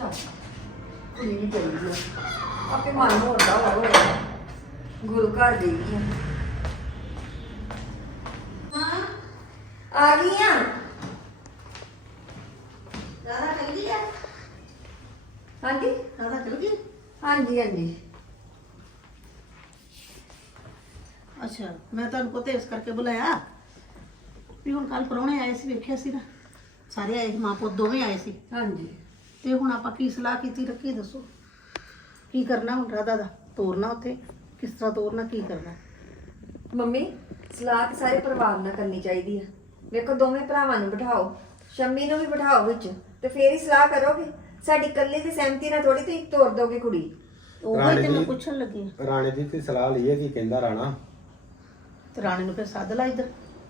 ਚੱਲ ਕੁੜੀ ਨਹੀਂ ਚਾਹੀਦੀ ਆ। ਆਪੇ ਮਨ ਹੋਦਾ ਹੋਵੇ ਗੁਰੂ ਘਰ ਦੇ ਗਈ ਆ ਆ ਗਈ ਆ ਰਾਧਾ ਚਲ ਗਈ ਹੈ ਹਾਂਜੀ ਰਾਧਾ ਚਲ ਗਈ ਹਾਂਜੀ ਹਾਂਜੀ ਅੱਛਾ ਮੈਂ ਤੁਹਾਨੂੰ ਪਤਾ ਇਸ ਕਰਕੇ ਬੁਲਾਇਆ ਵੀ ਹੁਣ ਕੱਲ ਪਰੌਣੇ ਆਏ ਸੀ ਵੇਖਿਆ ਸੀ ਨਾ ਸਾਰੇ ਆਏ ਸੀ ਮਾਂ ਪੁੱਤ ਦੋਵੇਂ ਆਏ ਸੀ ਹਾਂਜੀ ਤੇ ਹੁਣ ਆਪਾਂ ਕੀ ਸਲਾਹ ਕੀਤੀ ਰੱਖੀ ਦੱਸੋ? ਕੀ ਕਰਨਾ ਹੁਣ ਰਾਧਾ ਦਾ? ਤੋਰਨਾ ਉੱਥੇ? ਕਿਸ ਤਰ੍ਹਾਂ ਤੋਰਨਾ ਕੀ ਕਰਨਾ? ਮੰਮੀ ਸਲਾਹ ਤਾਂ ਸਾਰੇ ਪਰਿਵਾਰ ਨਾਲ ਕਰਨੀ ਚਾਹੀਦੀ ਆ। ਵੇਖੋ ਦੋਵੇਂ ਭਰਾਵਾਂ ਨੂੰ ਬਿਠਾਓ ਸ਼ੰਮੀ ਨੂੰ ਵੀ ਬਿਠਾਓ ਵਿੱਚ ਤੇ ਫੇਰ ਹੀ ਸਲਾਹ ਕਰੋਗੇ? ਸਾਡੀ ਇਕੱਲੇ ਦੀ ਸਹਿਮਤੀ ਨਾਲ ਥੋੜੀ ਤੁਸੀਂ ਤੋਰ ਦੋਗੇ ਕੁੜੀ। ਉਹ ਰਾਣੀ ਹੀ ਤੇ ਮੈਂ ਜੀ- ਪੁੱਛਣ ਲੱਗੀ ਹਾਂ। ਰਾਣੇ ਦੀ ਤੇ ਸਲਾਹ ਲਈ ਹੈ ਕੀ ਕਹਿੰਦਾ ਰਾਣਾ? ਤੇ ਰਾਣੀ ਨੂੰ ਫਿਰ ਸੱਦ ਲਾ ਇੱਧਰ।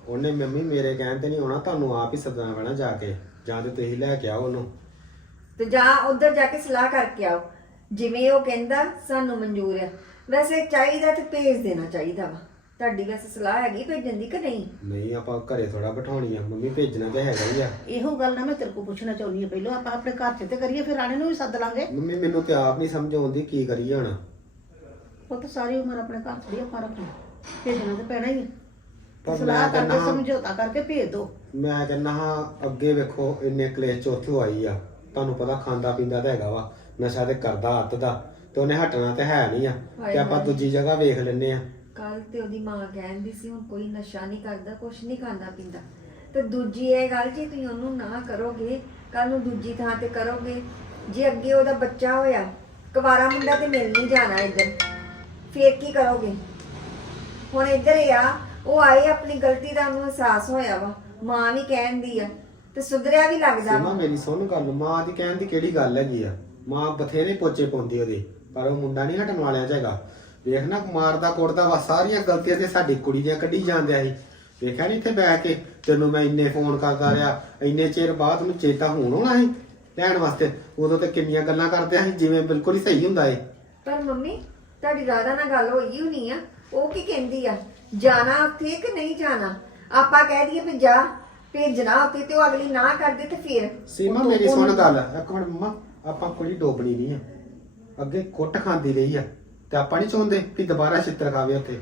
ਉਹਨੇ ਮੰਮੀ ਮੇਰੇ ਕਹਿਣ ਤੇ ਨਹੀਂ ਆਉਣਾ ਤੁਹਾਨੂੰ ਆਪ ਹੀ ਸੱਦਣਾ ਪੈਣਾ ਜਾ ਕੇ। ਜਾਂ ਤੇ ਤੁਸੀਂ ਲੈ ਕੇ ਆਓ ਉਹਨੂੰ। ਤੇ ਜਾਂ ਉਧਰ ਜਾ ਕੇ ਸਲਾਹ ਕਰਕੇ ਆਓ। ਜਿਵੇਂ ਉਹ ਕਹਿੰਦਾ ਸਾਨੂੰ ਮਨਜ਼ੂਰ ਆ। ਵੈਸੇ ਚਾਹੀਦਾ ਤੇ ਭੇਜ ਦੇਣਾ ਚਾਹੀਦਾ ਵਾ। ਤੁਹਾਡੀ ਵੈਸੇ ਸਲਾਹ ਹੈਗੀ ਭੇਜਣ ਦੀ ਕਿ ਨਹੀਂ? ਨਹੀਂ ਆਪਾਂ ਘਰੇ ਥੋੜਾ ਬਿਠਾਉਣੀ ਆ। ਮੰਮੀ ਭੇਜਣਾ ਤੇ ਹੈਗਾ ਹੀ ਆ। ਇਹੋ ਗੱਲ ਨਾ ਮੈਂ ਤੇਰੇ ਕੋਲ ਪੁੱਛਣਾ ਚਾਹੁੰਦੀ ਹਾਂ ਪਹਿਲਾਂ ਆਪਾਂ ਆਪਣੇ ਘਰ 'ਚ ਤੇ ਕਰੀਏ ਫਿਰ ਰਾਣੀ ਨੂੰ ਵੀ ਸੱਦ ਲਾਂਗੇ। ਮੰਮੀ ਮੈਨੂੰ ਤੇ ਆਪ ਨਹੀਂ ਸਮਝ ਆਉਂਦੀ ਕੀ ਕਰੀਏ ਹੁਣ। ਉਹ ਤਾਂ ਸਾਰੀ ਉਮਰ ਆਪਣੇ ਘਰ 'ਚ ਹੀ ਆਪਾਂ ਰੱਖਣਾ। ਭੇਜਣਾ ਤੇ ਪੈਣਾ ਹੀ ਹੈ ਪਰ ਸਲਾਹ ਕਰਕੇ ਕਹਿੰਦਾ ਹਾਂ- ਸਮਝੌਤਾ ਕਰਕੇ ਭੇਜ ਦੋ। ਮੈਂ ਕਹਿੰਦਾ ਹਾਂ ਅੱਗੇ ਵੇਖੋ ਇੰਨੇ ਕਲੇਸ਼ ਚੌਥੋਂ ਆਈ ਆ। ਤੁਹਾਨੂੰ ਪਤਾ ਖਾਂਦਾ ਪੀਂਦਾ ਤਾਂ ਹੈਗਾ ਵਾ ਨਸ਼ਾ ਤੇ ਕਰਦਾ ਹੱਥ ਦਾ ਤੇ ਉਹਨੇ ਹਟਣਾ ਤੇ ਹੈ ਨਹੀਂ ਆ ਹਾਏ ਤੇ ਆਪਾਂ ਹਾਏ। ਦੂਜੀ ਜਗ੍ਹਾ ਵੇਖ ਲੈਨੇ ਆ। ਕੱਲ ਤੇ ਉਹਦੀ ਮਾਂ ਕਹਿੰਦੀ ਸੀ ਹੁਣ ਕੋਈ ਨਸ਼ਾ ਨਹੀਂ ਕਰਦਾ ਕੁਛ ਨਹੀਂ ਖਾਂਦਾ ਪੀਂਦਾ। ਤੇ ਦੂਜੀ ਇਹ ਗੱਲ ਜੀ ਤੁਸੀਂ ਉਹਨੂੰ ਨਾ ਕਰੋਗੇ ਕੱਲ ਨੂੰ ਦੂਜੀ ਥਾਂ ਤੇ ਕਰੋਗੇ ਜੇ ਅੱਗੇ ਉਹਦਾ ਬੱਚਾ ਹੋਇਆ ਕੁਵਾਰਾ ਮੁੰਡਾ ਤੇ ਮਿਲ ਨਹੀਂ ਜਾਣਾ ਇੱਧਰ ਫੇਰ ਕੀ ਕਰੋਗੇ? ਹੁਣ ਇੱਧਰ ਹੀ ਆ ਉਹ ਆਏ ਆਪਣੀ ਗਲਤੀ ਦਾ ਉਹਨੂੰ ਅਹਿਸਾਸ ਹੋਇਆ ਵਾ ਮਾਂ ਵੀ ਕਹਿੰਦੀ ਆ ਤੇ ਸੁਧਰਿਆ ਵੀ ਲੱਗਦਾ ਸੀਮਾ ਮੇਰੀ ਸੁਣ ਗੱਲ ਮਾਂ ਦੀ ਕਹਿਣ ਦੀ ਕਿਹੜੀ ਗੱਲ ਹੈਗੀ ਆ? ਮਾਂ ਬਥੇਰੇ ਪੋਚੇ ਪਾਉਂਦੀ ਉਹਦੇ ਪਰ ਉਹ ਮੁੰਡਾ ਨਹੀਂ ਹਟਣ ਵਾਲਿਆ ਹੈਗਾ ਵੇਖ ਨਾ ਮਾਰਦਾ ਕੁੱਟਦਾ ਵਾ ਸਾਰੀਆਂ ਗਲਤੀਆਂ ਤੇ ਸਾਡੀ ਕੁੜੀ ਦੀਆਂ ਕੱਢੀ ਜਾਂਦਿਆ ਸੀ। ਵੇਖਿਆ ਨਹੀਂ ਇੱਥੇ ਬਹਿ ਕੇ ਤੈਨੂੰ ਮੈਂ ਇੰਨੇ ਫੋਨ ਕਰਦਾ ਰਿਹਾ ਇੰਨੇ ਚਿਰ ਬਾਅਦ ਨੂੰ ਚੇਤਾ ਹੋਣ ਹੋਣਾ ਸੀ ਲੈਣ ਵਾਸਤੇ। ਉਦੋਂ ਤੇ ਕਿੰਨੀਆਂ ਗੱਲਾਂ ਕਰਦਿਆ ਸੀ ਜਿਵੇਂ ਬਿਲਕੁਲ ਹੀ ਸਹੀ ਹੁੰਦਾ ਏ। ਪਰ ਮੰਮੀ ਤੁਹਾਡੀ ਰਾਧਾ ਨਾਲ ਗੱਲ ਹੋਈ ਹੋਣੀ ਆ ਉਹ ਕੀ ਕਹਿੰਦੀ ਆ? ਜਾਣਾ ਉੱਥੇ ਕਿ ਨਹੀਂ ਜਾਣਾ? ਆਪਾਂ ਕਹਿ ਦਈਏ ਵੀ ਜਾ। ਭੇਜਣਾ ਉੱਥੇ ਤੇ ਉਹ ਅਗਲੀ ਨਾ ਕਰਦੇ ਤੇ ਫਿਰ ਸੀਮਾ ਮੇਰੀ ਸੁਣ ਗੱਲ। ਇੱਕ ਮਿੰਟ ਮੰਮਾ ਆਪਾਂ ਕੁੜੀ ਡੋਬਣੀ ਨਹੀਂ ਆ। ਅੱਗੇ ਕੁੱਟ ਖਾਂਦੀ ਰਹੀ ਆ। ਤੇ ਆਪਾਂ ਨਹੀਂ ਚਾਹੁੰਦੇ ਕਿ ਦੁਬਾਰਾ ਛਿੱਤਰ ਖਾਵੇ ਉੱਥੇ।